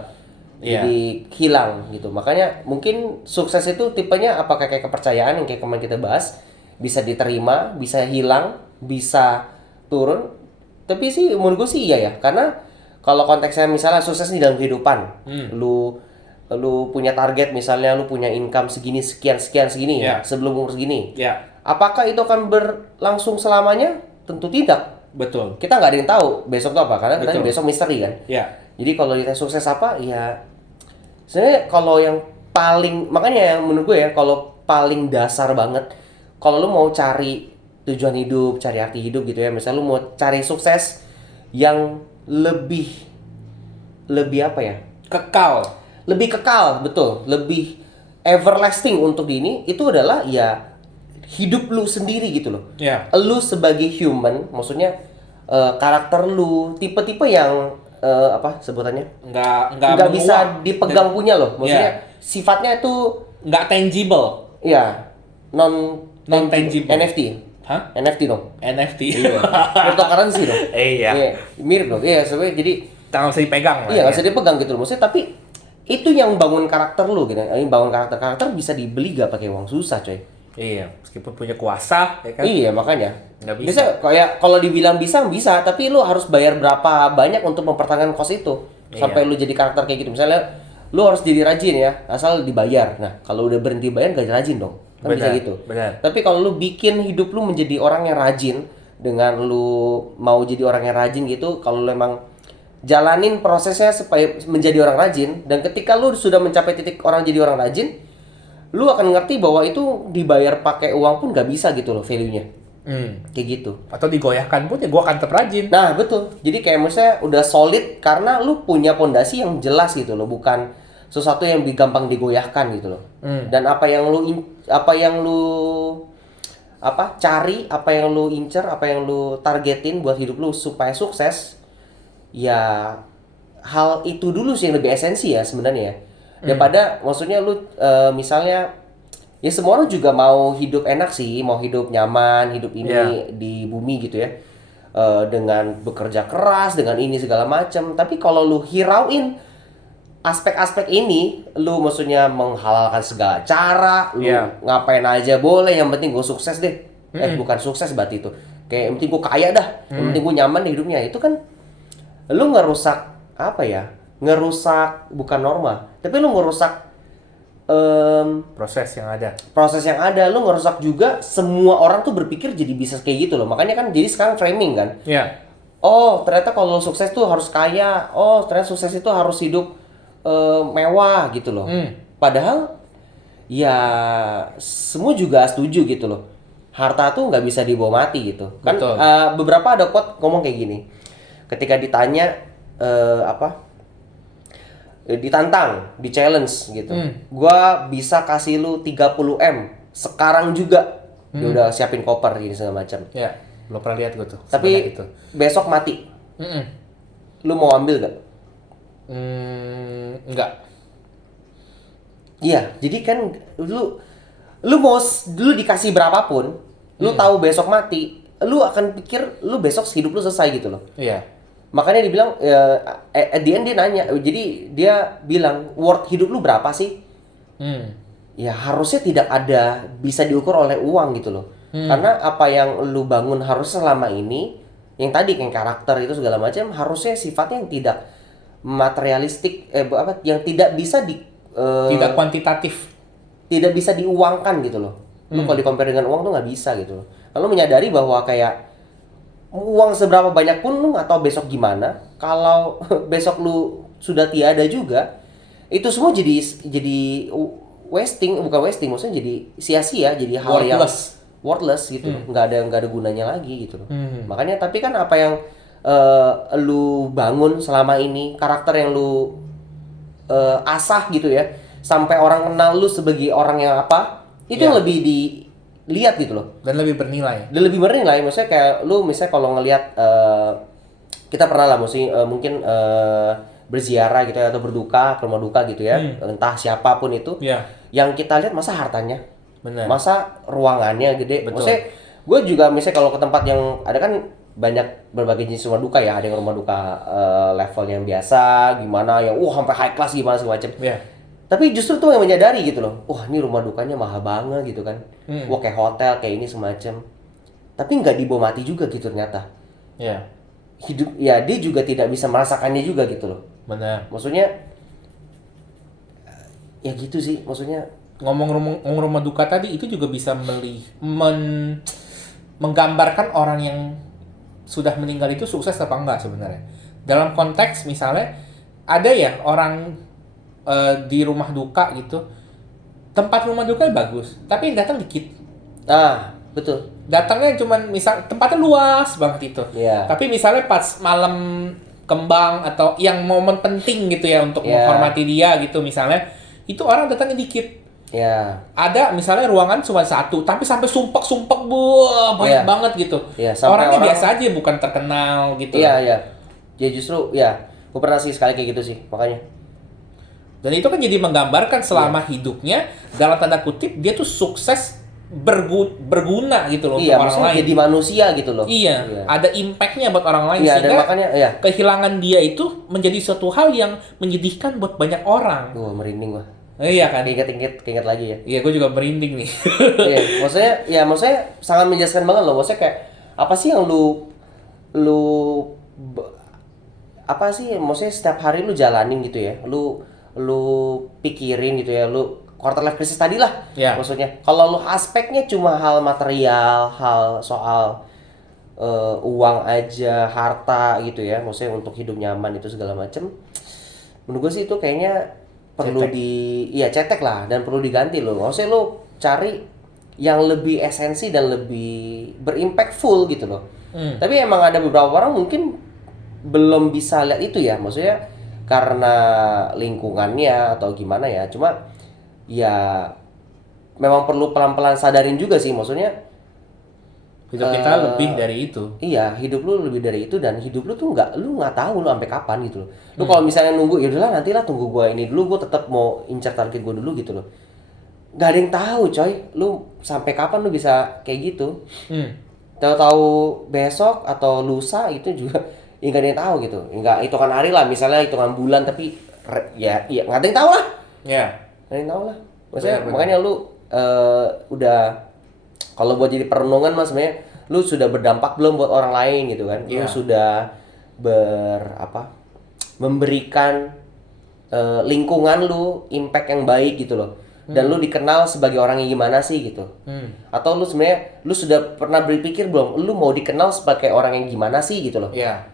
Iya. Jadi hilang gitu. Makanya mungkin sukses itu tipenya apakah kayak kepercayaan yang kayak kemarin kita bahas, bisa diterima, bisa hilang, bisa turun. Tapi sih menurut gue sih iya ya, karena kalau konteksnya misalnya sukses di dalam kehidupan, lu punya target misalnya lu punya income segini sekian segini Iya. sebelum umur segini. Ya, Apakah itu akan berlangsung selamanya? Tentu tidak. betul. Kita nggak ada yang tahu besok tuh apa, karena Betul. besok misteri kan. Ya, Jadi kalau ditanya sukses apa, ya sebenarnya kalau yang paling, makanya yang menurut gue ya, kalau paling dasar banget, kalau lu mau cari tujuan hidup, cari arti hidup gitu ya, misalnya lu mau cari sukses yang lebih apa ya? kekal. Lebih kekal, betul, lebih everlasting untuk di ini, itu adalah ya hidup lu sendiri gitu loh. Ya. Lu sebagai human, maksudnya karakter lu, tipe-tipe yang apa sebutannya? Nggak bisa dipegang punya loh. Maksudnya sifatnya itu nggak tangible. ya non Non-tangible. NFT. Hah? NFT dong. NFT. Iya. Cryptocurrency dong. Iya. Mirip dong. Iya, sebenarnya jadi Nggak bisa dipegang lah. iya nggak bisa dipegang gitu loh. Maksudnya tapi itu yang bangun karakter lu gitu. Ini bangun karakter bisa dibeli gak pakai uang susah, coy. Iya, meskipun punya kuasa, ya kan? Iya, makanya. Nggak bisa. Bisa kayak kalau dibilang bisa, tapi lu harus bayar berapa banyak untuk mempertahankan kos itu sampai Iya. lu jadi karakter kayak gitu. Misalnya lu harus jadi rajin ya, asal dibayar. Nah, kalau udah berhenti bayar gak rajin dong. Kan bisa Benar, gitu. benar. Tapi kalau lu bikin hidup lu menjadi orang yang rajin dengan lu mau jadi orang yang rajin gitu, kalau lu emang jalanin prosesnya supaya menjadi orang rajin, dan ketika lu sudah mencapai titik orang jadi orang rajin, lu akan ngerti bahwa itu dibayar pakai uang pun gak bisa gitu loh value-nya. Kayak gitu. Atau digoyahkan pun ya gua akan tetap rajin. Nah, betul. Jadi kayak maksudnya udah solid karena lu punya pondasi yang jelas gitu loh, bukan sesuatu yang gampang digoyahkan gitu loh. Dan apa yang lu cari, apa yang lu incer, apa yang lu targetin buat hidup lu supaya sukses, ya hal itu dulu sih yang lebih esensi ya sebenarnya ya. Daripada maksudnya lu misalnya ya semua orang juga mau hidup enak sih, mau hidup nyaman, hidup ini Iya. di bumi gitu ya. Dengan bekerja keras, dengan ini segala macam. Tapi kalau lu hirauin aspek-aspek ini, lu maksudnya menghalalkan segala cara, lu Iya. ngapain aja boleh, yang penting gue sukses deh. Bukan sukses berarti itu. Kayak yang penting gue kaya dah, yang penting gue nyaman di hidupnya. Itu kan lu ngerusak apa ya? Ngerusak bukan norma, tapi lu ngerusak Proses yang ada. proses yang ada. Lu ngerusak juga semua orang tuh berpikir jadi bisa kayak gitu loh. Makanya kan jadi sekarang framing kan. Iya. Oh, ternyata kalau sukses tuh harus kaya. Oh, ternyata sukses itu harus hidup mewah gitu loh. Padahal ya semua juga setuju gitu loh. Harta tuh nggak bisa dibawa mati gitu. Kan Betul. beberapa ada quote ngomong kayak gini. Ketika ditanya ditantang, di challenge gitu. Gua bisa kasih lu 30M sekarang juga. Dia udah siapin koper gini segala macam. Ya, belum pernah lihat gue tuh. Tapi sebanyak itu. besok mati. Mm-mm. Lu mau ambil gak? Enggak. Iya, jadi kan lu mau dulu dikasih berapapun, lu tahu besok mati, lu akan pikir lu besok hidup lu selesai gitu loh. Iya. Makanya dibilang at the end dia nanya, jadi dia bilang worth hidup lu berapa sih? Ya harusnya tidak ada bisa diukur oleh uang gitu loh. Karena apa yang lu bangun harusnya selama ini, yang tadi kayak karakter itu segala macam harusnya sifatnya yang tidak materialistik, yang tidak bisa Tidak kuantitatif. tidak bisa diuangkan gitu loh. Lu kalau di-compare dengan uang tuh nggak bisa gitu loh. Lalu menyadari bahwa kayak uang seberapa banyak pun lu nggak tahu besok gimana. Kalau besok lu sudah tiada juga, itu semua jadi bukan wasting, maksudnya jadi sia-sia, jadi hal yang worthless gitu loh. Nggak ada gunanya lagi gitu loh. Makanya tapi kan apa yang lu bangun selama ini, karakter yang lu asah gitu ya, sampai orang kenal lu sebagai orang yang apa, itu yang lebih dilihat gitu loh. Dan lebih bernilai. Dan lebih bernilai, maksudnya kayak lu misalnya kalau ngelihat kita pernah lah mungkin berziarah gitu ya, atau berduka ke rumah duka gitu ya, entah siapapun itu, yang kita lihat masa hartanya, Benar. masa ruangannya gede. Betul. Maksudnya gue juga misalnya kalau ke tempat yang ada kan banyak berbagai jenis rumah duka ya, ada yang rumah duka level yang biasa gimana yang sampai high class gimana segala macam. Tapi justru tuh yang menyadari gitu loh, wah ini rumah dukanya mahal banget gitu kan, wah kayak hotel kayak ini semacam. Tapi nggak dibawa mati juga gitu ternyata. Hidup ya dia juga tidak bisa merasakannya juga gitu loh. Benar. Maksudnya ya gitu sih, maksudnya Ngomong rumah duka tadi itu juga bisa menggambarkan orang yang sudah meninggal itu sukses apa enggak sebenarnya. Dalam konteks misalnya ada ya orang di rumah duka gitu, tempat rumah duka bagus, tapi yang datang dikit. Betul. Datangnya cuman misal tempatnya luas banget itu. Tapi misalnya pas malam kembang atau yang momen penting gitu ya untuk menghormati dia gitu misalnya, itu orang datangnya dikit. Ada misalnya ruangan cuma satu, tapi sampai sumpek-sumpek banyak banget gitu. Orangnya biasa aja, bukan terkenal gitu. Ya justru gue pernah sih sekali kayak gitu sih, makanya. Dan itu kan jadi menggambarkan selama hidupnya dalam tanda kutip dia tuh sukses berguna gitu loh untuk orang lain. Jadi manusia gitu loh. Ada impactnya buat orang lain, dan sehingga makanya kehilangan dia itu menjadi suatu hal yang menyedihkan buat banyak orang. Merinding gua. Iya kan? Keinget lagi ya. Iya, gue juga merinding nih. maksudnya sangat menjelaskan banget loh. Maksudnya kayak apa sih yang apa sih? Maksudnya setiap hari lu jalanin gitu ya. Lu pikirin gitu ya. Lu quarter life crisis tadi lah. Maksudnya kalau lu aspeknya cuma hal material, hal soal uang aja, harta gitu ya. Maksudnya untuk hidup nyaman itu segala macem. Menurut gue sih itu kayaknya perlu cetek lah, dan perlu diganti loh. Maksudnya lo cari yang lebih esensi dan lebih berimpactful gitu loh. Tapi emang ada beberapa orang mungkin belum bisa lihat itu ya, maksudnya karena lingkungannya atau gimana ya. Cuma ya memang perlu pelan-pelan sadarin juga sih, maksudnya Hidup kita lebih dari itu. Iya, hidup lu lebih dari itu, dan hidup lu tuh lu nggak tahu lu sampai kapan gitu loh. Lu kalau misalnya nunggu, ya udahlah nantilah tunggu gua ini dulu, gua tetap mau incar target gua dulu gitu loh. Gak ada yang tahu coy, lu sampai kapan lu bisa kayak gitu. Tahu-tahu besok atau lusa itu juga ya gak ada yang tahu gitu. Enggak hitungan hari lah, misalnya hitungan bulan, tapi ya nggak ada yang tahu lah. Ya. Nggak ada yang tahu lah. Maksudnya Benar. makanya lu udah, kalau buat jadi perenungan mas, sebenarnya lu sudah berdampak belum buat orang lain gitu kan? Lu Iya. sudah memberikan lingkungan lu impact yang baik gitu loh. Dan lu dikenal sebagai orang yang gimana sih gitu. Atau lu sebenarnya lu sudah pernah berpikir belum lu mau dikenal sebagai orang yang gimana sih gitu loh. Iya.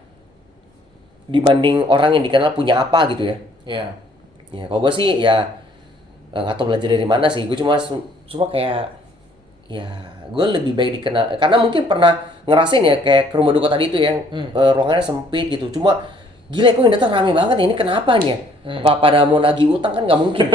Dibanding orang yang dikenal punya apa gitu ya. Iya. Ya kalau gue sih ya nggak tahu belajar dari mana sih. Gue cuma kayak ya gue lebih baik dikenal, karena mungkin pernah ngerasain ya kayak ke rumah duka tadi itu yang ruangannya sempit gitu. Cuma gila kok yang datang rame banget ya, ini kenapa nih ya? Apa pada mau nagih utang kan nggak mungkin.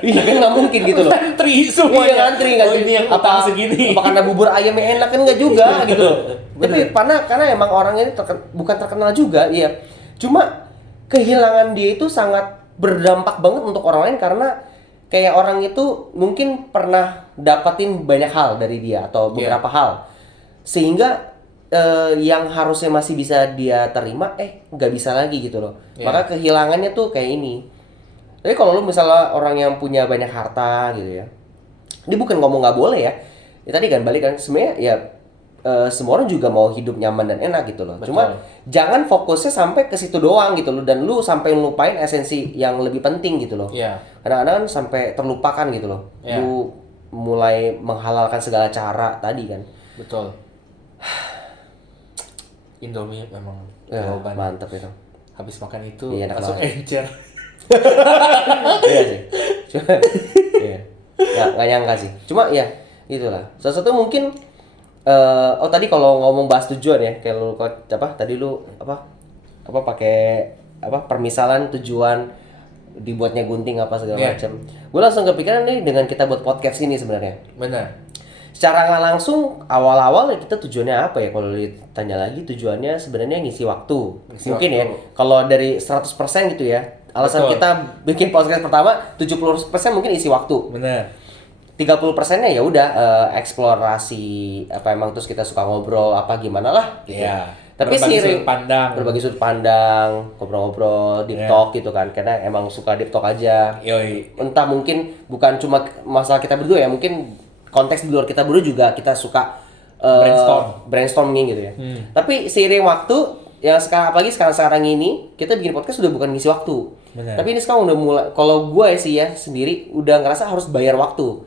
Iya kan nggak mungkin gitu loh. Ngantri semuanya. Iya ngantri nggak. Oh, ini yang utang segini. Apa karena bubur ayamnya enak kan nggak juga gitu loh. Tapi karena emang orangnya ini bukan terkenal juga, iya. Cuma kehilangan dia itu sangat berdampak banget untuk orang lain, karena kayak orang itu mungkin pernah dapatin banyak hal dari dia atau beberapa hal, sehingga yang harusnya masih bisa dia terima nggak bisa lagi gitu loh. Maka kehilangannya tuh kayak ini. Tapi kalau lu misalnya orang yang punya banyak harta gitu ya, dia bukan ngomong nggak boleh ya. Ya tadi kan balik kan, sebenarnya ya semua orang juga mau hidup nyaman dan enak gitu loh. Betul. Cuma jangan fokusnya sampai ke situ doang gitu loh, dan lu sampai lupain esensi yang lebih penting gitu loh. Iya. Kadang-kadang kan sampai terlupakan gitu loh. Iya. Lu mulai menghalalkan segala cara tadi kan. Betul. Indomie memang Ya, jawaban. mantap itu. Habis makan itu Iya, enak langsung banget. encer. Iya sih. Cuma iya. Nggak nyangka sih. Cuma ya itulah. Salah satu mungkin tadi kalau ngomong bahas tujuan ya, kayak lu tadi lu pakai permisalan tujuan dibuatnya gunting apa segala macam. Gue langsung kepikiran nih dengan kita buat podcast ini sebenarnya. Benar. Secara nggak langsung awal-awal ya kita tujuannya apa ya, kalau ditanya lagi tujuannya sebenarnya ngisi waktu. Mungkin ya kalau dari 100% gitu ya, alasan kita bikin podcast pertama 70% mungkin isi waktu, Benar. 30%-nya ya udah eksplorasi apa emang, terus kita suka ngobrol apa gimana lah gitu. Iya. Tapi berbagi sih sudut pandang. berbagi sudut pandang, ngobrol-ngobrol, deep talk gitu kan, karena emang suka deep talk aja. Yoi. Entah mungkin bukan cuma masalah kita berdua ya, mungkin konteks di luar kita berdua juga kita suka brainstorming gitu ya. Tapi seiring waktu yang apalagi sekarang ini kita bikin podcast sudah bukan ngisi waktu. Benar. Tapi ini sekarang udah mulai, kalau gue sih ya sendiri udah ngerasa harus bayar waktu.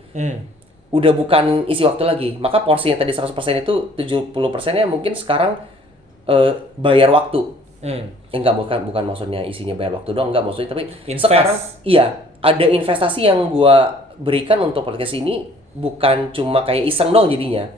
Udah bukan isi waktu lagi. Maka porsi yang tadi 100% itu 70%-nya mungkin sekarang bayar waktu. Enggak, bukan maksudnya isinya bayar waktu doang, enggak, maksudnya tapi sekarang iya ada investasi yang gua berikan untuk podcast ini, bukan cuma kayak iseng dong jadinya,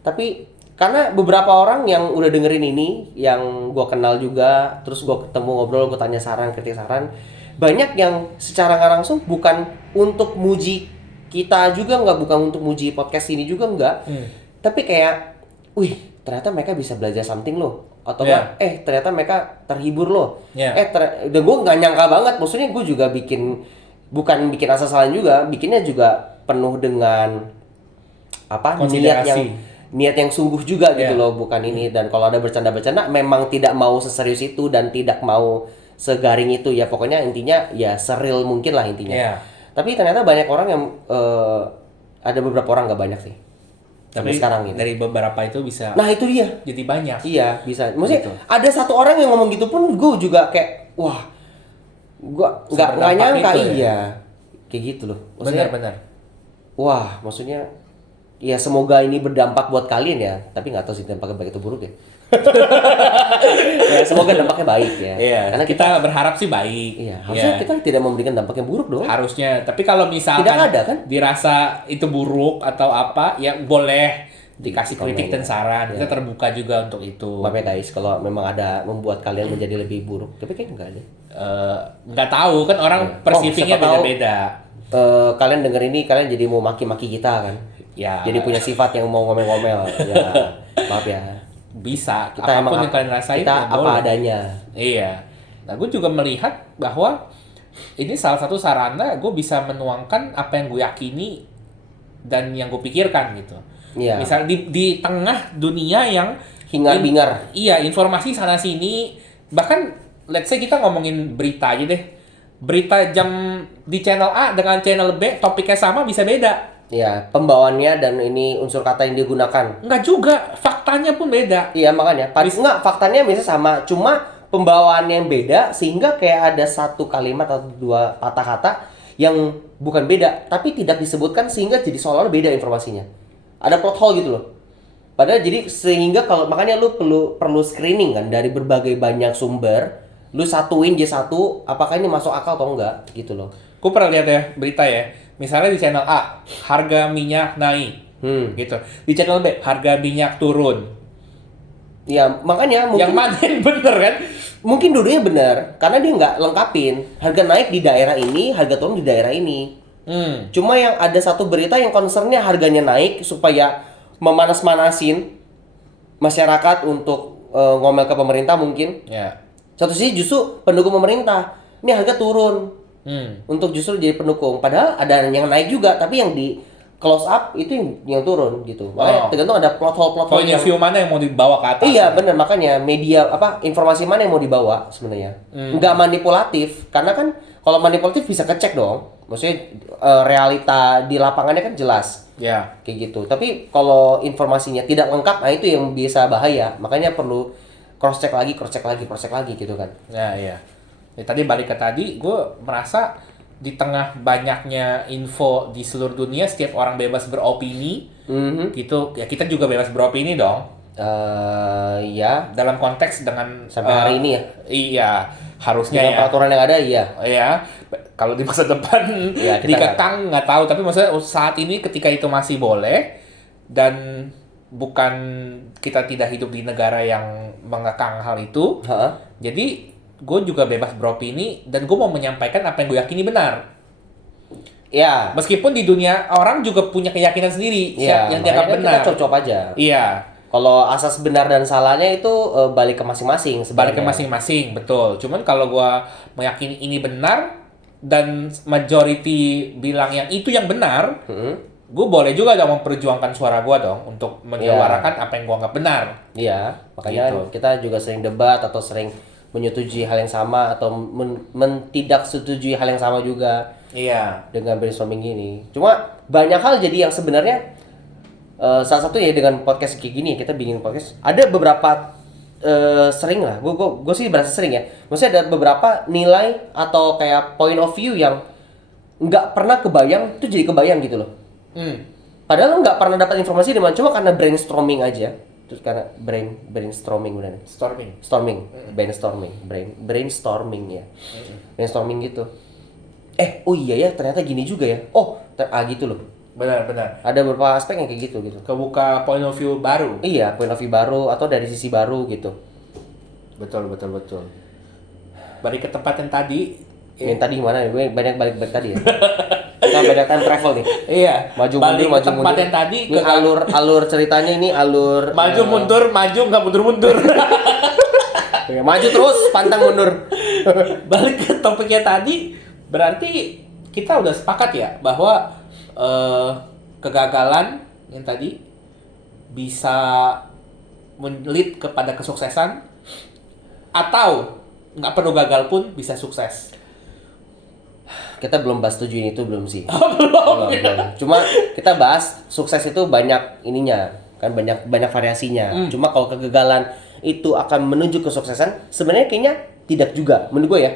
tapi karena beberapa orang yang udah dengerin ini yang gua kenal juga, terus gua ketemu ngobrol, gua tanya saran, kritik saran, banyak yang secara nggak langsung bukan untuk muji kita juga, nggak, bukan untuk muji podcast ini juga enggak, tapi kayak wih ternyata mereka bisa belajar something loh, atau enggak ternyata mereka terhibur loh. Udah gue nggak nyangka banget, maksudnya gue juga bukan bikin asal-asalan juga, bikinnya juga penuh dengan niat yang sungguh juga gitu loh, bukan ini. Dan kalau ada bercanda-bercanda memang tidak mau seserius itu dan tidak mau segaring itu ya, pokoknya intinya ya seril mungkin lah intinya. Tapi ternyata banyak orang yang ada beberapa orang, nggak banyak sih. Tapi sekarang ini dari beberapa itu bisa. Nah itu dia. Jadi banyak. Iya bisa. Maksudnya ada satu orang yang ngomong gitu pun gue juga kayak wah, gue nggak nyangka ya. Kayak gitu loh. Benar. Wah maksudnya ya semoga ini berdampak buat kalian ya. Tapi nggak tahu sih dampaknya baik atau buruk ya. Ya semoga dampaknya baik ya. Iya. Karena kita berharap sih baik. Iya. Harusnya kita tidak memberikan dampak yang buruk dong. Harusnya. Tapi kalau misalkan tidak ada kan dirasa itu buruk atau apa, ya boleh dikasih kritik dan saran. Kita terbuka juga untuk itu. Maaf ya guys, kalau memang ada membuat kalian menjadi lebih buruk. Tapi kayaknya enggak ada. Nggak tahu kan, orang perceivingnya beda-beda. Kalian denger ini, kalian jadi mau maki-maki kita kan? Ya. Jadi punya sifat yang mau ngomel-ngomel. Ya. Maaf ya. Bisa, Kita apapun emang yang kalian rasain kita ya apa boleh. adanya. Iya. Nah, gue juga melihat bahwa ini salah satu sarana gue bisa menuangkan apa yang gue yakini dan yang gue pikirkan gitu. Iya. Misal di tengah dunia yang Hingar-bingar. iya, informasi sana sini. Bahkan let's say kita ngomongin berita aja deh. Berita jam di channel A dengan channel B topiknya sama bisa beda. Iya, pembawaannya dan ini unsur kata yang digunakan. Enggak juga, faktanya pun beda. Iya, makanya. Enggak, faktanya bisa sama, cuma pembawaannya yang beda sehingga kayak ada satu kalimat atau dua patah kata yang bukan beda, tapi tidak disebutkan sehingga jadi seolah-olah beda informasinya. Ada plot hole gitu loh. Padahal jadi sehingga kalau makanya lu perlu screening kan dari berbagai banyak sumber, lu satuin jadi satu, apakah ini masuk akal atau enggak gitu loh. Gue pernah lihat ya berita ya, misalnya di channel A harga minyak naik, gitu. Di channel B harga minyak turun. Ya makanya mungkin Yang mana yang bener kan? mungkin dulunya benar karena dia nggak lengkapin harga naik di daerah ini, harga turun di daerah ini. Cuma yang ada satu berita yang concernnya harganya naik supaya memanas-manasin masyarakat untuk ngomel ke pemerintah mungkin. Ya. Satu sisi justru pendukung pemerintah, ini harga turun. Untuk justru jadi pendukung. Padahal ada yang naik juga, tapi yang di close up itu yang turun gitu. Makanya tergantung ada plot hole Point of view mana yang mau dibawa ke atas? Iya benar, makanya media informasi mana yang mau dibawa sebenarnya. Nggak manipulatif, karena kan kalau manipulatif bisa kecek dong. Maksudnya realita di lapangannya kan jelas. Ya. Kayak gitu. Tapi kalau informasinya tidak lengkap, nah itu yang bisa bahaya. Makanya perlu cross check lagi gitu kan. Ya, iya. Ya, tadi balik ke tadi, gue merasa di tengah banyaknya info di seluruh dunia, setiap orang bebas beropini, gitu. Ya kita juga bebas beropini dong. Ya. Dalam konteks dengan Sampai hari ini ya. Iya, harusnya Dengan ya. peraturan yang ada, iya. Iya, kalau di masa depan Ya, kita dikekang nggak tahu. Tapi maksudnya saat ini ketika itu masih boleh dan bukan kita tidak hidup di negara yang mengekang hal itu. Jadi gue juga bebas beropini dan gue mau menyampaikan apa yang gue yakini benar. Ya. Meskipun di dunia orang juga punya keyakinan sendiri yang dianggap makanya benar. Kita cocok aja. Iya. Kalau asas benar dan salahnya itu balik ke masing-masing sebenarnya. Balik ke masing-masing, betul. Cuman kalau gue meyakini ini benar dan majority bilang yang itu yang benar, gue boleh juga dong memperjuangkan suara gue dong untuk menyuarakan apa yang gue anggap benar. Iya, makanya Gitu. kita juga sering debat atau sering menyetujui hal yang sama atau tidak setujui hal yang sama juga. Iya. Dengan brainstorming gini. Cuma banyak hal jadi yang sebenarnya salah satu ya dengan podcast kayak gini kita bikin podcast ada beberapa sering lah gue sih berasa sering ya, maksudnya ada beberapa nilai atau kayak point of view yang nggak pernah kebayang tuh jadi kebayang gitu loh. Padahal nggak pernah dapat informasi dari mana, cuma karena brainstorming aja, terus karena brainstorming udah nih. Brainstorming ya. Brainstorming gitu. Oh iya ya ternyata gini juga ya. Gitu loh. Benar. Ada beberapa aspek yang kayak gitu. Kebuka point of view baru. Iya, point of view baru atau dari sisi baru gitu. Betul. Balik ke tempat yang tadi. Yang tadi gimana? Gue banyak balik tadi ya. Kita banyak time travel nih. Iya. Maju balik mundur. ke tempat yang tadi. Ini alur ceritanya ini alur. Maju mundur, nggak mundur. Maju terus, pantang mundur. Balik ke topiknya tadi, berarti kita udah sepakat ya bahwa kegagalan yang tadi bisa lead kepada kesuksesan atau nggak perlu gagal pun bisa sukses. Kita belum bahas tujuan itu belum sih. Belum. Cuma kita bahas sukses itu banyak ininya kan, banyak variasinya. Cuma kalau kegagalan itu akan menuju kesuksesan sebenarnya kayaknya tidak juga menurut gue ya.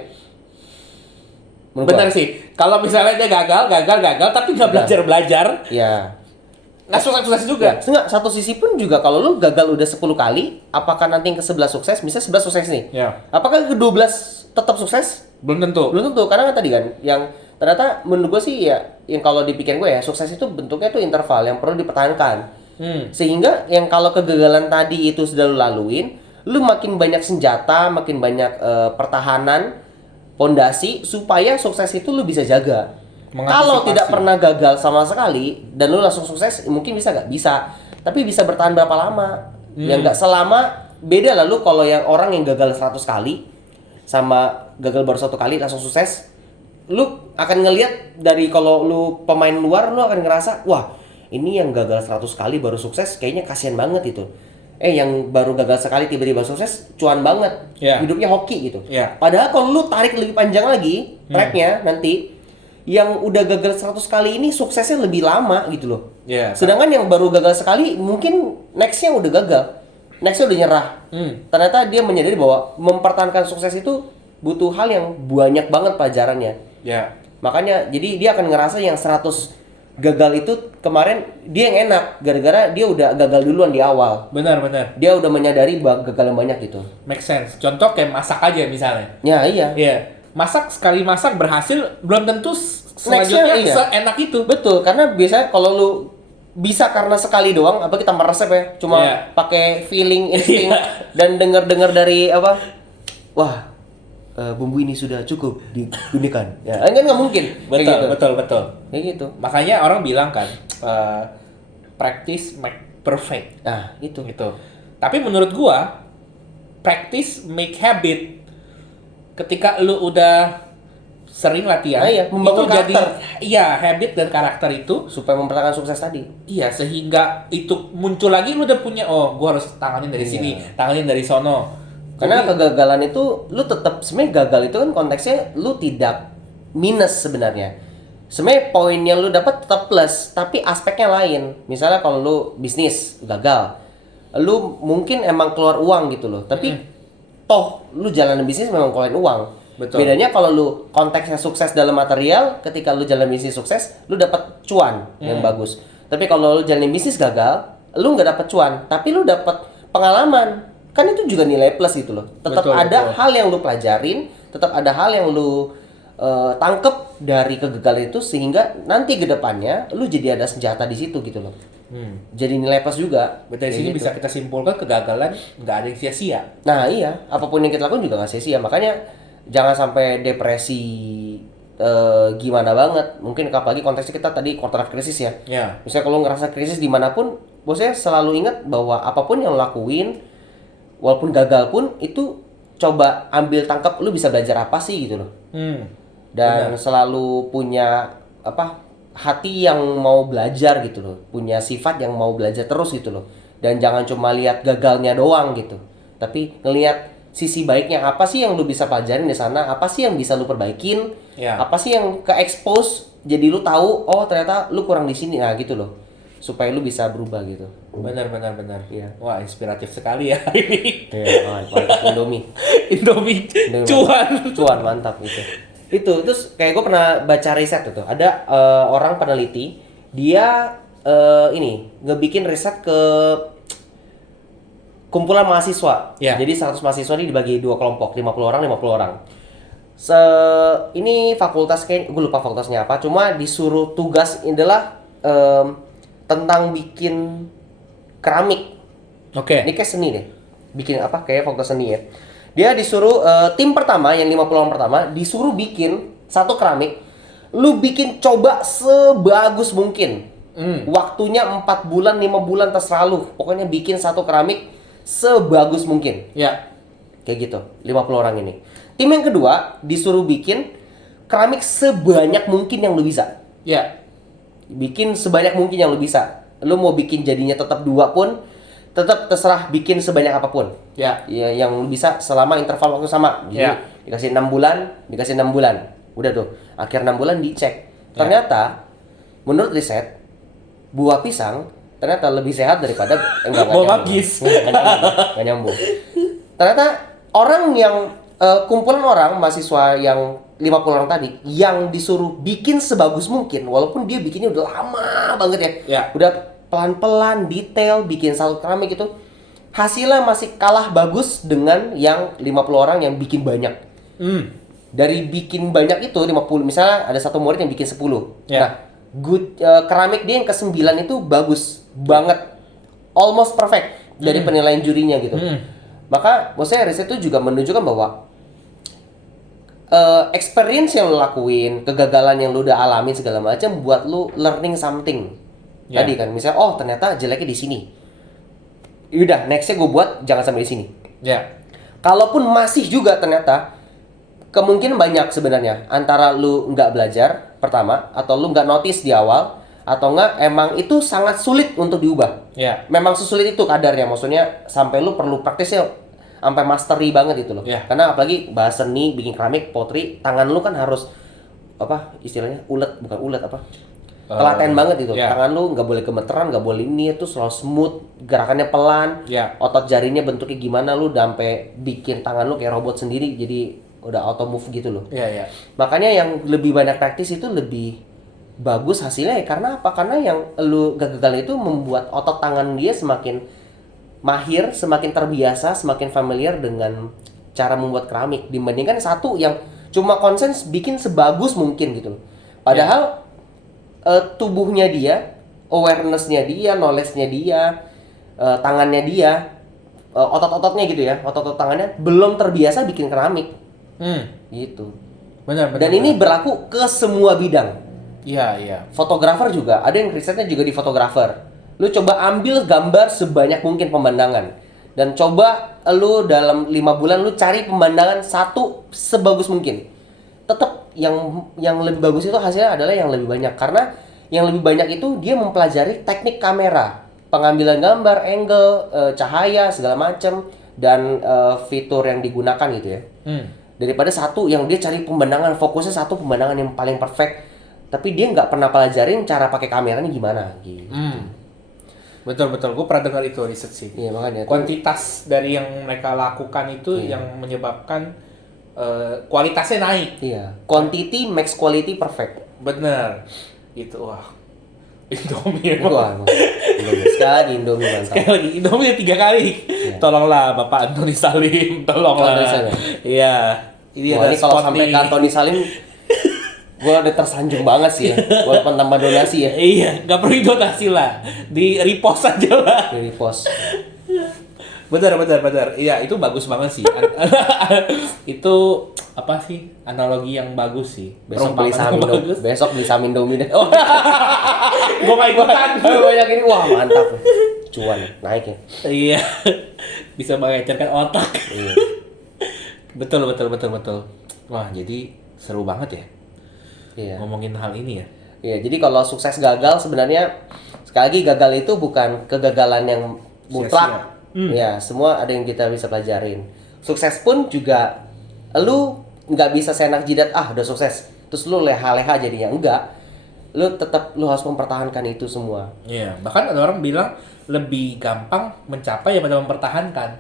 Benar sih. Kalau misalnya dia gagal, tapi nggak belajar. Ya. Nggak sukses juga. Enggak, satu sisi pun juga kalau lu gagal udah 10 kali, apakah nanti yang ke-11 sukses? Misalnya 11 sukses nih. Ya. Apakah ke-12 tetap sukses? Belum tentu. Karena kan tadi kan yang ternyata menurut gue sih ya yang kalau dipikirin gue ya sukses itu bentuknya tuh interval yang perlu dipertahankan. Sehingga yang kalau kegagalan tadi itu sudah lu laluin, lu makin banyak senjata, makin banyak pertahanan, pondasi supaya sukses itu lu bisa jaga. Kalau tidak pernah gagal sama sekali dan lu langsung sukses, mungkin bisa nggak? Bisa. Tapi bisa bertahan berapa lama? Yang nggak selama beda lah lu kalau yang orang yang gagal 100 kali sama gagal baru 1 kali langsung sukses. Lu akan ngelihat dari kalau lu pemain luar lu akan ngerasa, wah, ini yang gagal 100 kali baru sukses kayaknya kasihan banget itu. Yang baru gagal sekali tiba-tiba sukses, cuan banget. Yeah. Hidupnya hoki gitu. Yeah. Padahal kalau lu tarik lebih panjang lagi tracknya nanti, yang udah gagal 100 kali ini suksesnya lebih lama gitu loh. Yeah. Sedangkan yang baru gagal sekali mungkin nextnya udah gagal. Nextnya udah nyerah. Ternyata dia menyadari bahwa mempertahankan sukses itu butuh hal yang banyak banget pelajarannya. Ya. Makanya jadi dia akan ngerasa yang 100 gagal itu kemarin dia yang enak gara-gara dia udah gagal duluan di awal. Benar. Dia udah menyadari gagal yang banyak gitu. Make sense. Contoh kayak masak aja misalnya. Ya iya. Iya. Masak sekali masak berhasil belum tentu selanjutnya Iya. seenak itu. Betul, karena biasanya kalau lu bisa karena sekali doang, apa kita meresep ya, cuma Iya. pakai feeling, insting, Iya. dan dengar-dengar dari apa, wah, bumbu ini sudah cukup digunakan. Ya, kan nggak mungkin. Kayak gitu. Betul. Kayak gitu. Makanya orang bilang kan, practice make perfect. Nah, itu. Gitu. Tapi menurut gua, practice make habit. Ketika lu udah sering latihan, Nah, iya, membangun itu jadi karakter. habit dan karakter itu. Supaya mempertahankan sukses tadi. Iya, sehingga itu muncul lagi lu udah punya, oh gua harus tanganin dari sini, tanganin dari sono. Karena kegagalan itu lu tetap sebenarnya gagal itu kan konteksnya lu tidak minus sebenarnya. Sebenarnya poin yang lu dapat tetap plus, tapi aspeknya lain. Misalnya kalau lu bisnis gagal, lu mungkin emang keluar uang gitu loh. Tapi toh lu jalanin bisnis memang keluarin uang. Betul. Bedanya kalau lu konteksnya sukses dalam material, ketika lu jalan bisnis sukses, lu dapat cuan yang bagus. Tapi kalau lu jalanin bisnis gagal, lu nggak dapat cuan, tapi lu dapat pengalaman. Kan itu juga nilai plus gitu loh. Tetap ada hal yang lu pelajarin, tetap ada hal yang lu tangkep dari kegagalan itu sehingga nanti ke depannya lu jadi ada senjata di situ gitu loh. Jadi nilai plus juga. Dari sini bisa kita simpulkan kegagalan nggak ada yang sia-sia. Nah iya, apapun yang kita lakukan juga nggak sia-sia. Makanya jangan sampai depresi gimana banget. Mungkin apalagi konteksnya kita tadi quarter life crisis ya. Ya. Misalnya kalau ngerasa krisis dimanapun, bosnya selalu ingat bahwa apapun yang lo lakuin, walaupun gagal pun itu coba ambil tangkap lu bisa belajar apa sih gitu loh. Dan selalu punya apa hati yang mau belajar gitu loh, punya sifat yang mau belajar terus gitu loh. Dan jangan cuma lihat gagalnya doang gitu, tapi ngelihat sisi baiknya apa sih yang lu bisa pelajarin di sana, apa sih yang bisa lu perbaikin, apa sih yang ke expose jadi lu tahu oh ternyata lu kurang di sini, nah gitu loh, supaya lu bisa berubah gitu. Benar. Iya. Wah, inspiratif sekali ya ini. Iya, mantap Indomie. Indomie Cuan mantap gitu. Itu terus kayak gue pernah baca riset itu. Ada orang peneliti, dia ini ngebikin riset ke kumpulan mahasiswa. Ya. Jadi 100 mahasiswa ini dibagi 2 kelompok, 50 orang, 50 orang. Ini fakultas kayak gue lupa fakultasnya apa, cuma disuruh tugas adalah tentang bikin keramik. Oke. Ini kayak seni deh. Bikin apa? Kayak fakultas seni ya. Dia disuruh tim pertama yang 50 orang pertama disuruh bikin satu keramik. Lu bikin coba sebagus mungkin. Waktunya 4 bulan, 5 bulan terserah lu. Pokoknya bikin satu keramik sebagus mungkin. Ya. Kayak gitu. 50 orang ini. Tim yang kedua disuruh bikin keramik sebanyak mungkin yang lu bisa. Ya. Bikin sebanyak mungkin yang lu bisa. Lu mau bikin jadinya tetap 2 pun tetap terserah bikin sebanyak apapun. Ya. Yang lu bisa selama interval waktu sama. Jadi dikasih 6 bulan, dikasih 6 bulan. Udah tuh. Akhir 6 bulan dicek. Ternyata menurut riset buah pisang ternyata lebih sehat daripada buah manggis. Enggak nyambung. Ternyata orang yang kumpulan orang mahasiswa yang 50 orang tadi yang disuruh bikin sebagus mungkin walaupun dia bikinnya udah lama banget ya. Udah pelan-pelan detail bikin satu keramik itu hasilnya masih kalah bagus dengan yang 50 orang yang bikin banyak. Dari bikin banyak itu 50 misalnya ada satu murid yang bikin 10. Nah, keramik dia yang ke-9 itu bagus banget. Almost perfect dari penilaian jurinya gitu. Maka maksudnya riset itu juga menunjukkan bahwa experience yang lu lakuin, kegagalan yang lu udah alamin segala macam buat lu learning something. Tadi kan misalnya oh ternyata jeleknya di sini. Yaudah, nextnya gue buat jangan sampai di sini. Ya. Kalaupun masih juga ternyata kemungkinan banyak sebenarnya antara lu nggak belajar pertama atau lu nggak notice di awal atau nggak emang itu sangat sulit untuk diubah. Ya. Memang sesulit itu kadarnya, maksudnya sampai lu perlu praktisnya sampai mastery banget itu loh. Ya. Karena apalagi bahas seni, bikin keramik, pottery, tangan lu kan harus apa istilahnya bukan ulet apa? Telaten banget itu. ya. Tangan lu nggak boleh gemeteran, nggak boleh ini, itu selalu smooth, gerakannya pelan. Ya. Otot jarinya bentuknya gimana, lu udah sampai bikin tangan lu kayak robot sendiri, jadi udah auto move gitu loh. Ya, ya. Makanya yang lebih banyak praktis itu lebih bagus hasilnya ya. Karena apa? Karena yang lu gagal itu membuat otot tangan dia semakin mahir, semakin terbiasa, semakin familiar dengan cara membuat keramik dibandingkan satu yang cuma konsen bikin sebagus mungkin gitu loh. Padahal tubuhnya dia, awareness-nya dia, knowledge-nya dia, tangannya dia, otot-ototnya gitu ya, otot-otot tangannya belum terbiasa bikin keramik. Gitu. Benar. Dan ini berlaku ke semua bidang. Iya, iya. Fotografer juga, ada yang risetnya juga di fotografer. Lu coba ambil gambar sebanyak mungkin pemandangan. Dan coba lu dalam 5 bulan lu cari pemandangan satu sebagus mungkin. Tetap yang lebih bagus itu hasilnya adalah yang lebih banyak. Karena yang lebih banyak itu dia mempelajari teknik kamera. Pengambilan gambar, angle, cahaya, segala macam. Dan fitur yang digunakan gitu ya. Daripada satu yang dia cari pemandangan, fokusnya satu pemandangan yang paling perfect. Tapi dia nggak pernah pelajarin cara pakai kameranya gimana gitu. Betul, gue pernah dengar itu riset sih. Iya makanya. Kuantitas dari yang mereka lakukan itu yang menyebabkan kualitasnya naik. Iya. Quantity makes quality perfect. Bener. Gitu, wah. Indomie Itu emang. Indomie. Sekali lagi Indomie mantap. Sekali lagi, Indomie 3 kali. Tolonglah Bapak Antoni Salim, tolonglah. Antoni Salim. Iya. Wah, ini kalau sampai ke Antoni Salim gue udah tersanjung banget sih ya. Walaupun tambah donasi ya. Iya, nggak perlu donasi lah. Di repost aja lah. Dari pos. Benar. Iya, itu bagus banget sih. Itu apa sih? Analogi yang bagus sih. Besok beli saham Indomie. Besok beli saham Indomie deh. Oh. Gue nggak ikutan. Banyak ini, wah mantap. Cuan naik ya. Iya. Bisa mengecerkan otak. Iya. Betul. Wah, jadi seru banget ya. Iya. Ngomongin hal ini ya. Iya, jadi kalau sukses gagal sebenarnya sekali lagi gagal itu bukan kegagalan yang mutlak. Ya, semua ada yang kita bisa pelajarin. Sukses pun juga lu nggak bisa seenak jidat udah sukses. Terus lu leha-leha jadinya enggak. Lu tetap lu harus mempertahankan itu semua. Iya, bahkan ada orang bilang lebih gampang mencapai daripada mempertahankan.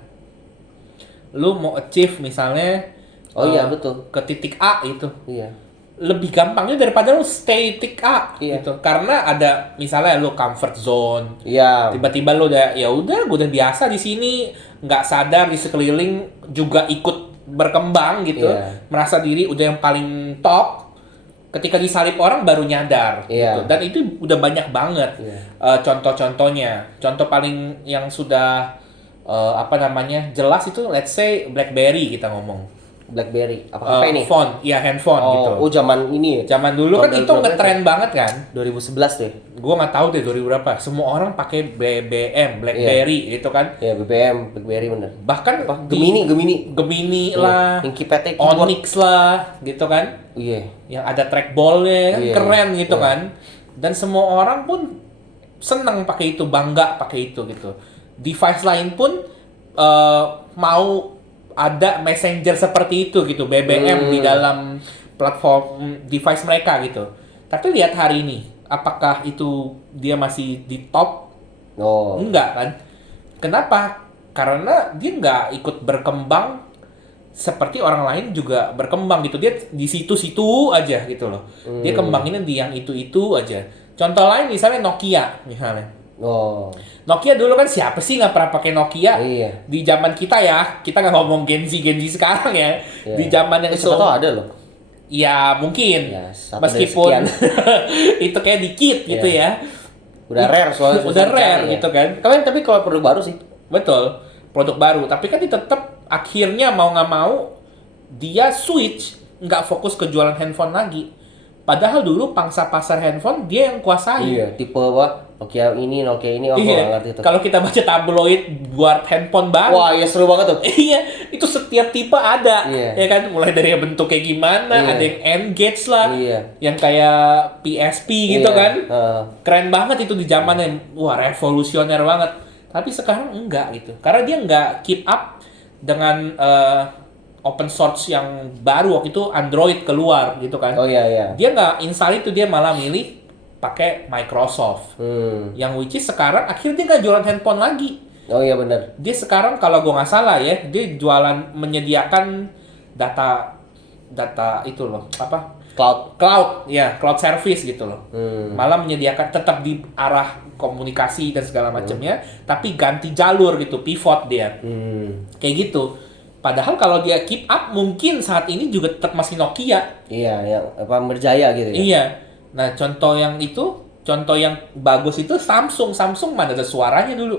Lu mau achieve misalnya Iya, betul. ke titik A itu. Iya. Lebih gampangnya daripada lu stay titik A Iya. gitu. Karena ada misalnya lu comfort zone. Iya. Tiba-tiba lu udah gue udah biasa di sini, nggak sadar di sekeliling juga ikut berkembang gitu. Iya. Merasa diri udah yang paling top. Ketika disalip orang baru nyadar Iya. gitu. Dan itu udah banyak banget contoh-contohnya. Contoh paling yang sudah jelas itu let's say BlackBerry kita ngomong. BlackBerry apa HP ini? Phone, iya handphone gitu. Zaman ini ya. Zaman dulu kan Tahun itu 2000 ngetren banget kan. 2011 tuh ya. Gua nggak tahu deh 2000 berapa. Semua orang pakai BBM, BlackBerry gitu kan. Ya BBM, BlackBerry bener. Bahkan Gemini lah, yang keypadnya keyboard. Onyx lah gitu kan. Iya. Yang ada trackballnya kan Iya. keren gitu Iya. kan. Dan semua orang pun senang pakai itu, bangga pakai itu gitu. Device lain pun mau ada messenger seperti itu gitu, BBM di dalam platform device mereka gitu. Tapi lihat hari ini, apakah itu dia masih di top? Oh. Enggak kan? Kenapa? Karena dia nggak ikut berkembang seperti orang lain juga berkembang gitu. Dia di situ-situ aja gitu loh. Dia kembanginnya di yang itu-itu aja. Contoh lain misalnya Nokia misalnya. Oh. Nokia dulu kan siapa sih nggak pernah pakai Nokia? Iya. Di zaman kita ya, kita nggak ngomong Gen Z sekarang ya. Iya. Di zaman yang siapa tahu ada loh. Ya mungkin. Ya, satu dari meskipun sekian. itu kayak dikit gitu ya. Udah rare soalnya. Udah susah rare dicari, gitu kan. Kalian tapi kalau produk baru sih. Betul, produk baru. Tapi kan dia tetap akhirnya mau nggak mau dia switch, nggak fokus ke jualan handphone lagi. Padahal dulu pangsa pasar handphone dia yang kuasai. Iya, tipe apa? Nokia ini, oh gue nggak ngerti tuh. Kalau kita baca tabloid buat handphone baru. Wah, iya seru banget tuh. Iya, itu setiap tipe ada. Iya. Ya kan, mulai dari bentuk kayak gimana, Iya. ada yang N-Gage lah. Iya. Yang kayak PSP gitu Iya. kan. Heeh. Keren banget itu di zamannya. Wah, revolusioner banget. Tapi sekarang enggak gitu. Karena dia enggak keep up dengan open source yang baru waktu itu Android keluar gitu kan. Oh iya. Dia nggak install itu, dia malah milih pakai Microsoft. Yang which is sekarang akhirnya dia nggak jualan handphone lagi. Oh iya benar. Dia sekarang kalau gue nggak salah ya, dia jualan menyediakan data itu loh, apa? Cloud, ya cloud service gitu loh. Malah menyediakan tetap di arah komunikasi dan segala macamnya, tapi ganti jalur gitu, pivot dia. Kayak gitu. Padahal kalau dia keep up mungkin saat ini juga tetap masih Nokia. Iya, yang apa berjaya gitu ya. Iya. Nah, contoh yang bagus itu Samsung. Samsung mana ada suaranya dulu.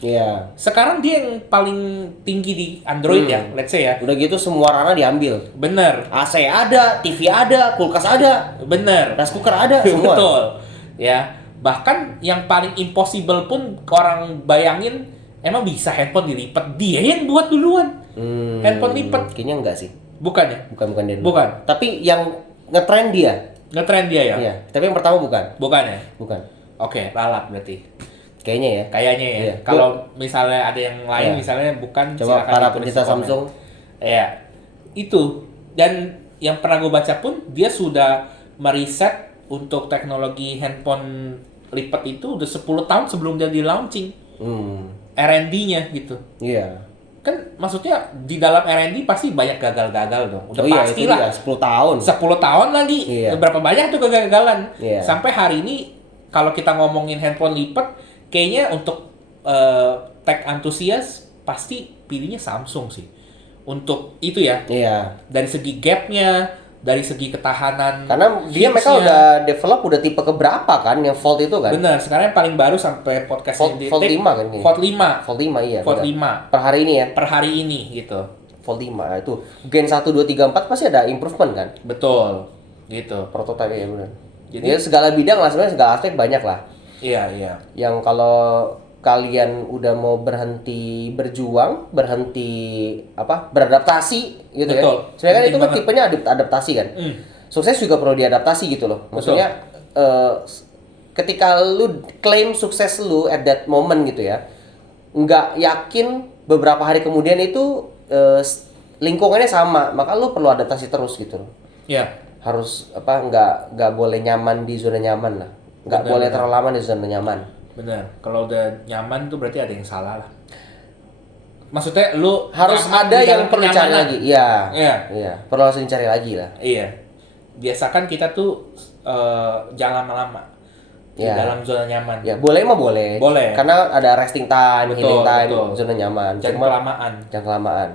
Iya. Sekarang dia yang paling tinggi di Android ya, let's say ya. Udah gitu semua ranah diambil. Bener. AC ada, TV ada, kulkas ada, Bener. rice cooker ada, semua. Betul. Ya. Bahkan yang paling impossible pun orang bayangin emang bisa handphone dilipat. Dia yang buat duluan. Handphone lipat. Kayaknya enggak sih. Bukan ya? Bukan dia dulu. Bukan. Tapi yang ngetrend dia. Ngetrend dia ya? Iya. Tapi yang pertama bukan. Bukan ya? Bukan. Oke, ralat berarti. Kayaknya ya. Kayaknya ya. Iya. Kalau misalnya ada yang lain, Iya. misalnya bukan, Coba silakan para ditulis pencinta di komen. Samsung. Iya. Itu. Dan yang pernah gue baca pun, dia sudah meriset untuk teknologi handphone lipat itu udah 10 tahun sebelum dia di launching. R&D-nya gitu. Iya. Kan maksudnya di dalam R&D pasti banyak gagal-gagal dong. Udah Oh iya, pasti itu lah. dia 10 tahun. 10 tahun lagi. Iya. Berapa banyak tuh kegagalan. Iya. Sampai hari ini kalau kita ngomongin handphone lipat, kayaknya untuk tech antusias pasti pilihnya Samsung sih. Untuk itu ya. Iya. Dari segi gap-nya, dari segi ketahanan. Karena dia mereka hitsnya. udah develop udah tipe keberapa kan yang Fold itu kan? Bener, sekarang yang paling baru sampai podcast Fold 5 kan ini. Fold 5. Fold 5 iya. Fold benar. 5 Per hari ini ya. per hari ini gitu. Fold 5 itu Gen 1 2 3 4 pasti ada improvement kan? Betul. Gitu. Prototipe ya benar. Jadi- Ya segala bidang lah sebenarnya segala aspek banyak lah. Iya. Yang kalau kalian udah mau berhenti berjuang, berhenti beradaptasi gitu Betul. ya. Sebenarnya kan Penting itu kan banget. tipenya adaptasi kan. Sukses juga perlu diadaptasi gitu loh. Maksudnya ketika lu klaim sukses lu at that moment gitu ya, nggak yakin beberapa hari kemudian itu lingkungannya sama, maka lu perlu adaptasi terus gitu loh. Iya. Harus nggak boleh nyaman di zona nyaman lah, nggak Benar, boleh benar. terlalu lama di zona nyaman. Bener. Kalau udah nyaman tuh berarti ada yang salah lah. Maksudnya lu Harus nyaman ada di yang dalam perlu dicari kenyamanan. lagi. Iya. Iya. Iya. Perlu harus dicari lagi lah. Iya. Biasakan kita tuh jangan lama-lama di Iya. dalam zona nyaman. Ya boleh mah boleh. Boleh. Karena ada resting time, Betul, healing time, betul. zona nyaman. Jangan Cuma kelamaan. jangan kelamaan.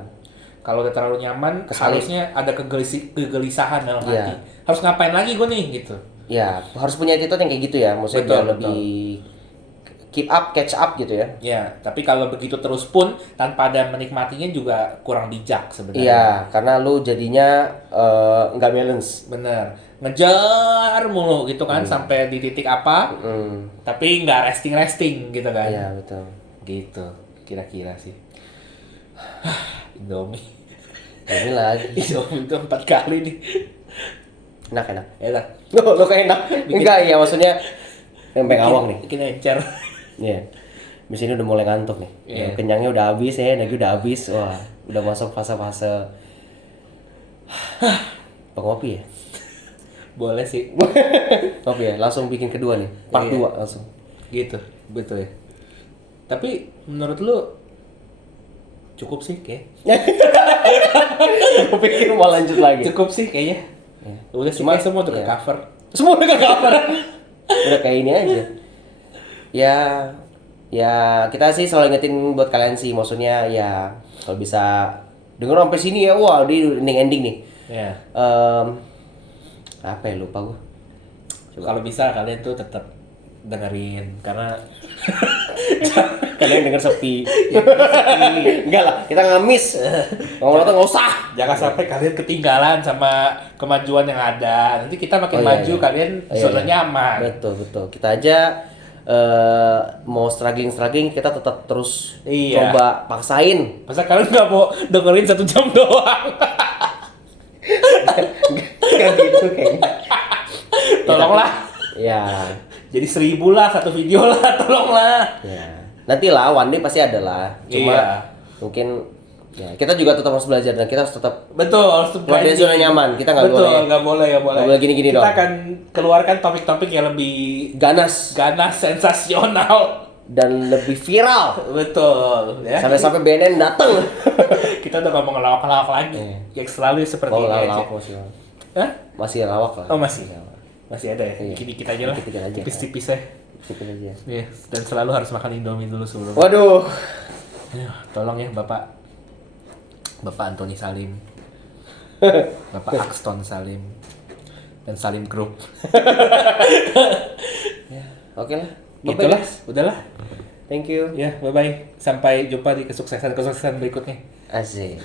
Kalau udah terlalu nyaman, Kesalip. harusnya ada kegelisahan dalam Iya. hati. Harus ngapain lagi gue nih gitu. Ya harus punya attitude yang kayak gitu ya. Maksudnya Betul, biar lebih keep up, catch up gitu ya. Ya, tapi kalau begitu terus pun tanpa ada menikmatinya juga kurang bijak sebenarnya. Iya, karena lu jadinya nggak balance. Bener. Ngejar mulu gitu kan sampai di titik apa, tapi nggak resting gitu kan. Iya betul. Gitu, kira-kira sih. Indomie. Ini lagi. Indomie itu 4 kali nih. Enak. Enak. Lo kayak enak. Enggak ya maksudnya pempek awang nih. Bikin encer. Iya. Di sini udah mulai ngantuk nih. Iya. Kenyangnya udah habis ya, energi udah habis. Wah, udah masuk fase-fase pengopi ya. Boleh sih. Kopi ya, langsung bikin kedua nih. Part Iya. 2 langsung. Gitu, betul ya. Tapi menurut lu cukup sih kayak. Aku pikir mau lanjut lagi. Cukup sih kayaknya. Udah Cuma- semua tuh ke iya. cover. Semua udah ke cover. Udah kayak ini aja. Ya kita sih selalu ingetin buat kalian sih, maksudnya ya kalau bisa denger sampai sini ya, wah di ending nih. Ya. Apa ya lupa gua. Kalau bisa kalian tuh tetap dengerin karena Kalian denger sepi. Enggak lah, kita ngamis. Ngomong tuh nggak usah. jangan sampai kalian ketinggalan sama kemajuan yang ada. Nanti kita makin Oh, iya, maju, iya. kalian Oh, iya, zona iya. nyaman. Betul. Kita aja mau struggling kita tetap terus Iya. coba paksain. Masa kalian nggak mau dengerin 1 jam doang? Kayak gitu kayaknya. Tolonglah. Ya, Jadi 1000 lah satu video lah, tolonglah. ya. Nanti lah, one day pasti ada lah. Cuma Iya. mungkin ya kita juga tetap harus belajar dan kita harus tetap Betul, harus keluar dari zona nyaman. Kita nggak Betul, boleh nggak boleh. nggak boleh gini-gini Kita dong. akan keluarkan topik-topik yang lebih ganas ganas, sensasional. dan lebih viral. Betul, ya. Sampai-sampai BNN datang. Kita udah ngomong ngelawak-ngelawak lagi. Iya. Yang selalu seperti Oh, ini aja. lawak masih. Hah? Masih lawak lah. Oh, masih. Masih ada ya? Iya. Dikit-dikit aja lah. Dikit-dikit aja. Tipis-tipis ya. Sikit aja. Iya, dan selalu harus makan Indomie dulu sebelum. Waduh. Aduh, tolong ya Bapak. Bapak Antoni Salim. Bapak Axton Salim. Dan Salim Group. Ya, oke lah. Gitulah, Guys. udahlah. Thank you. Ya, bye-bye. Sampai jumpa di kesuksesan-kesuksesan berikutnya. Asik.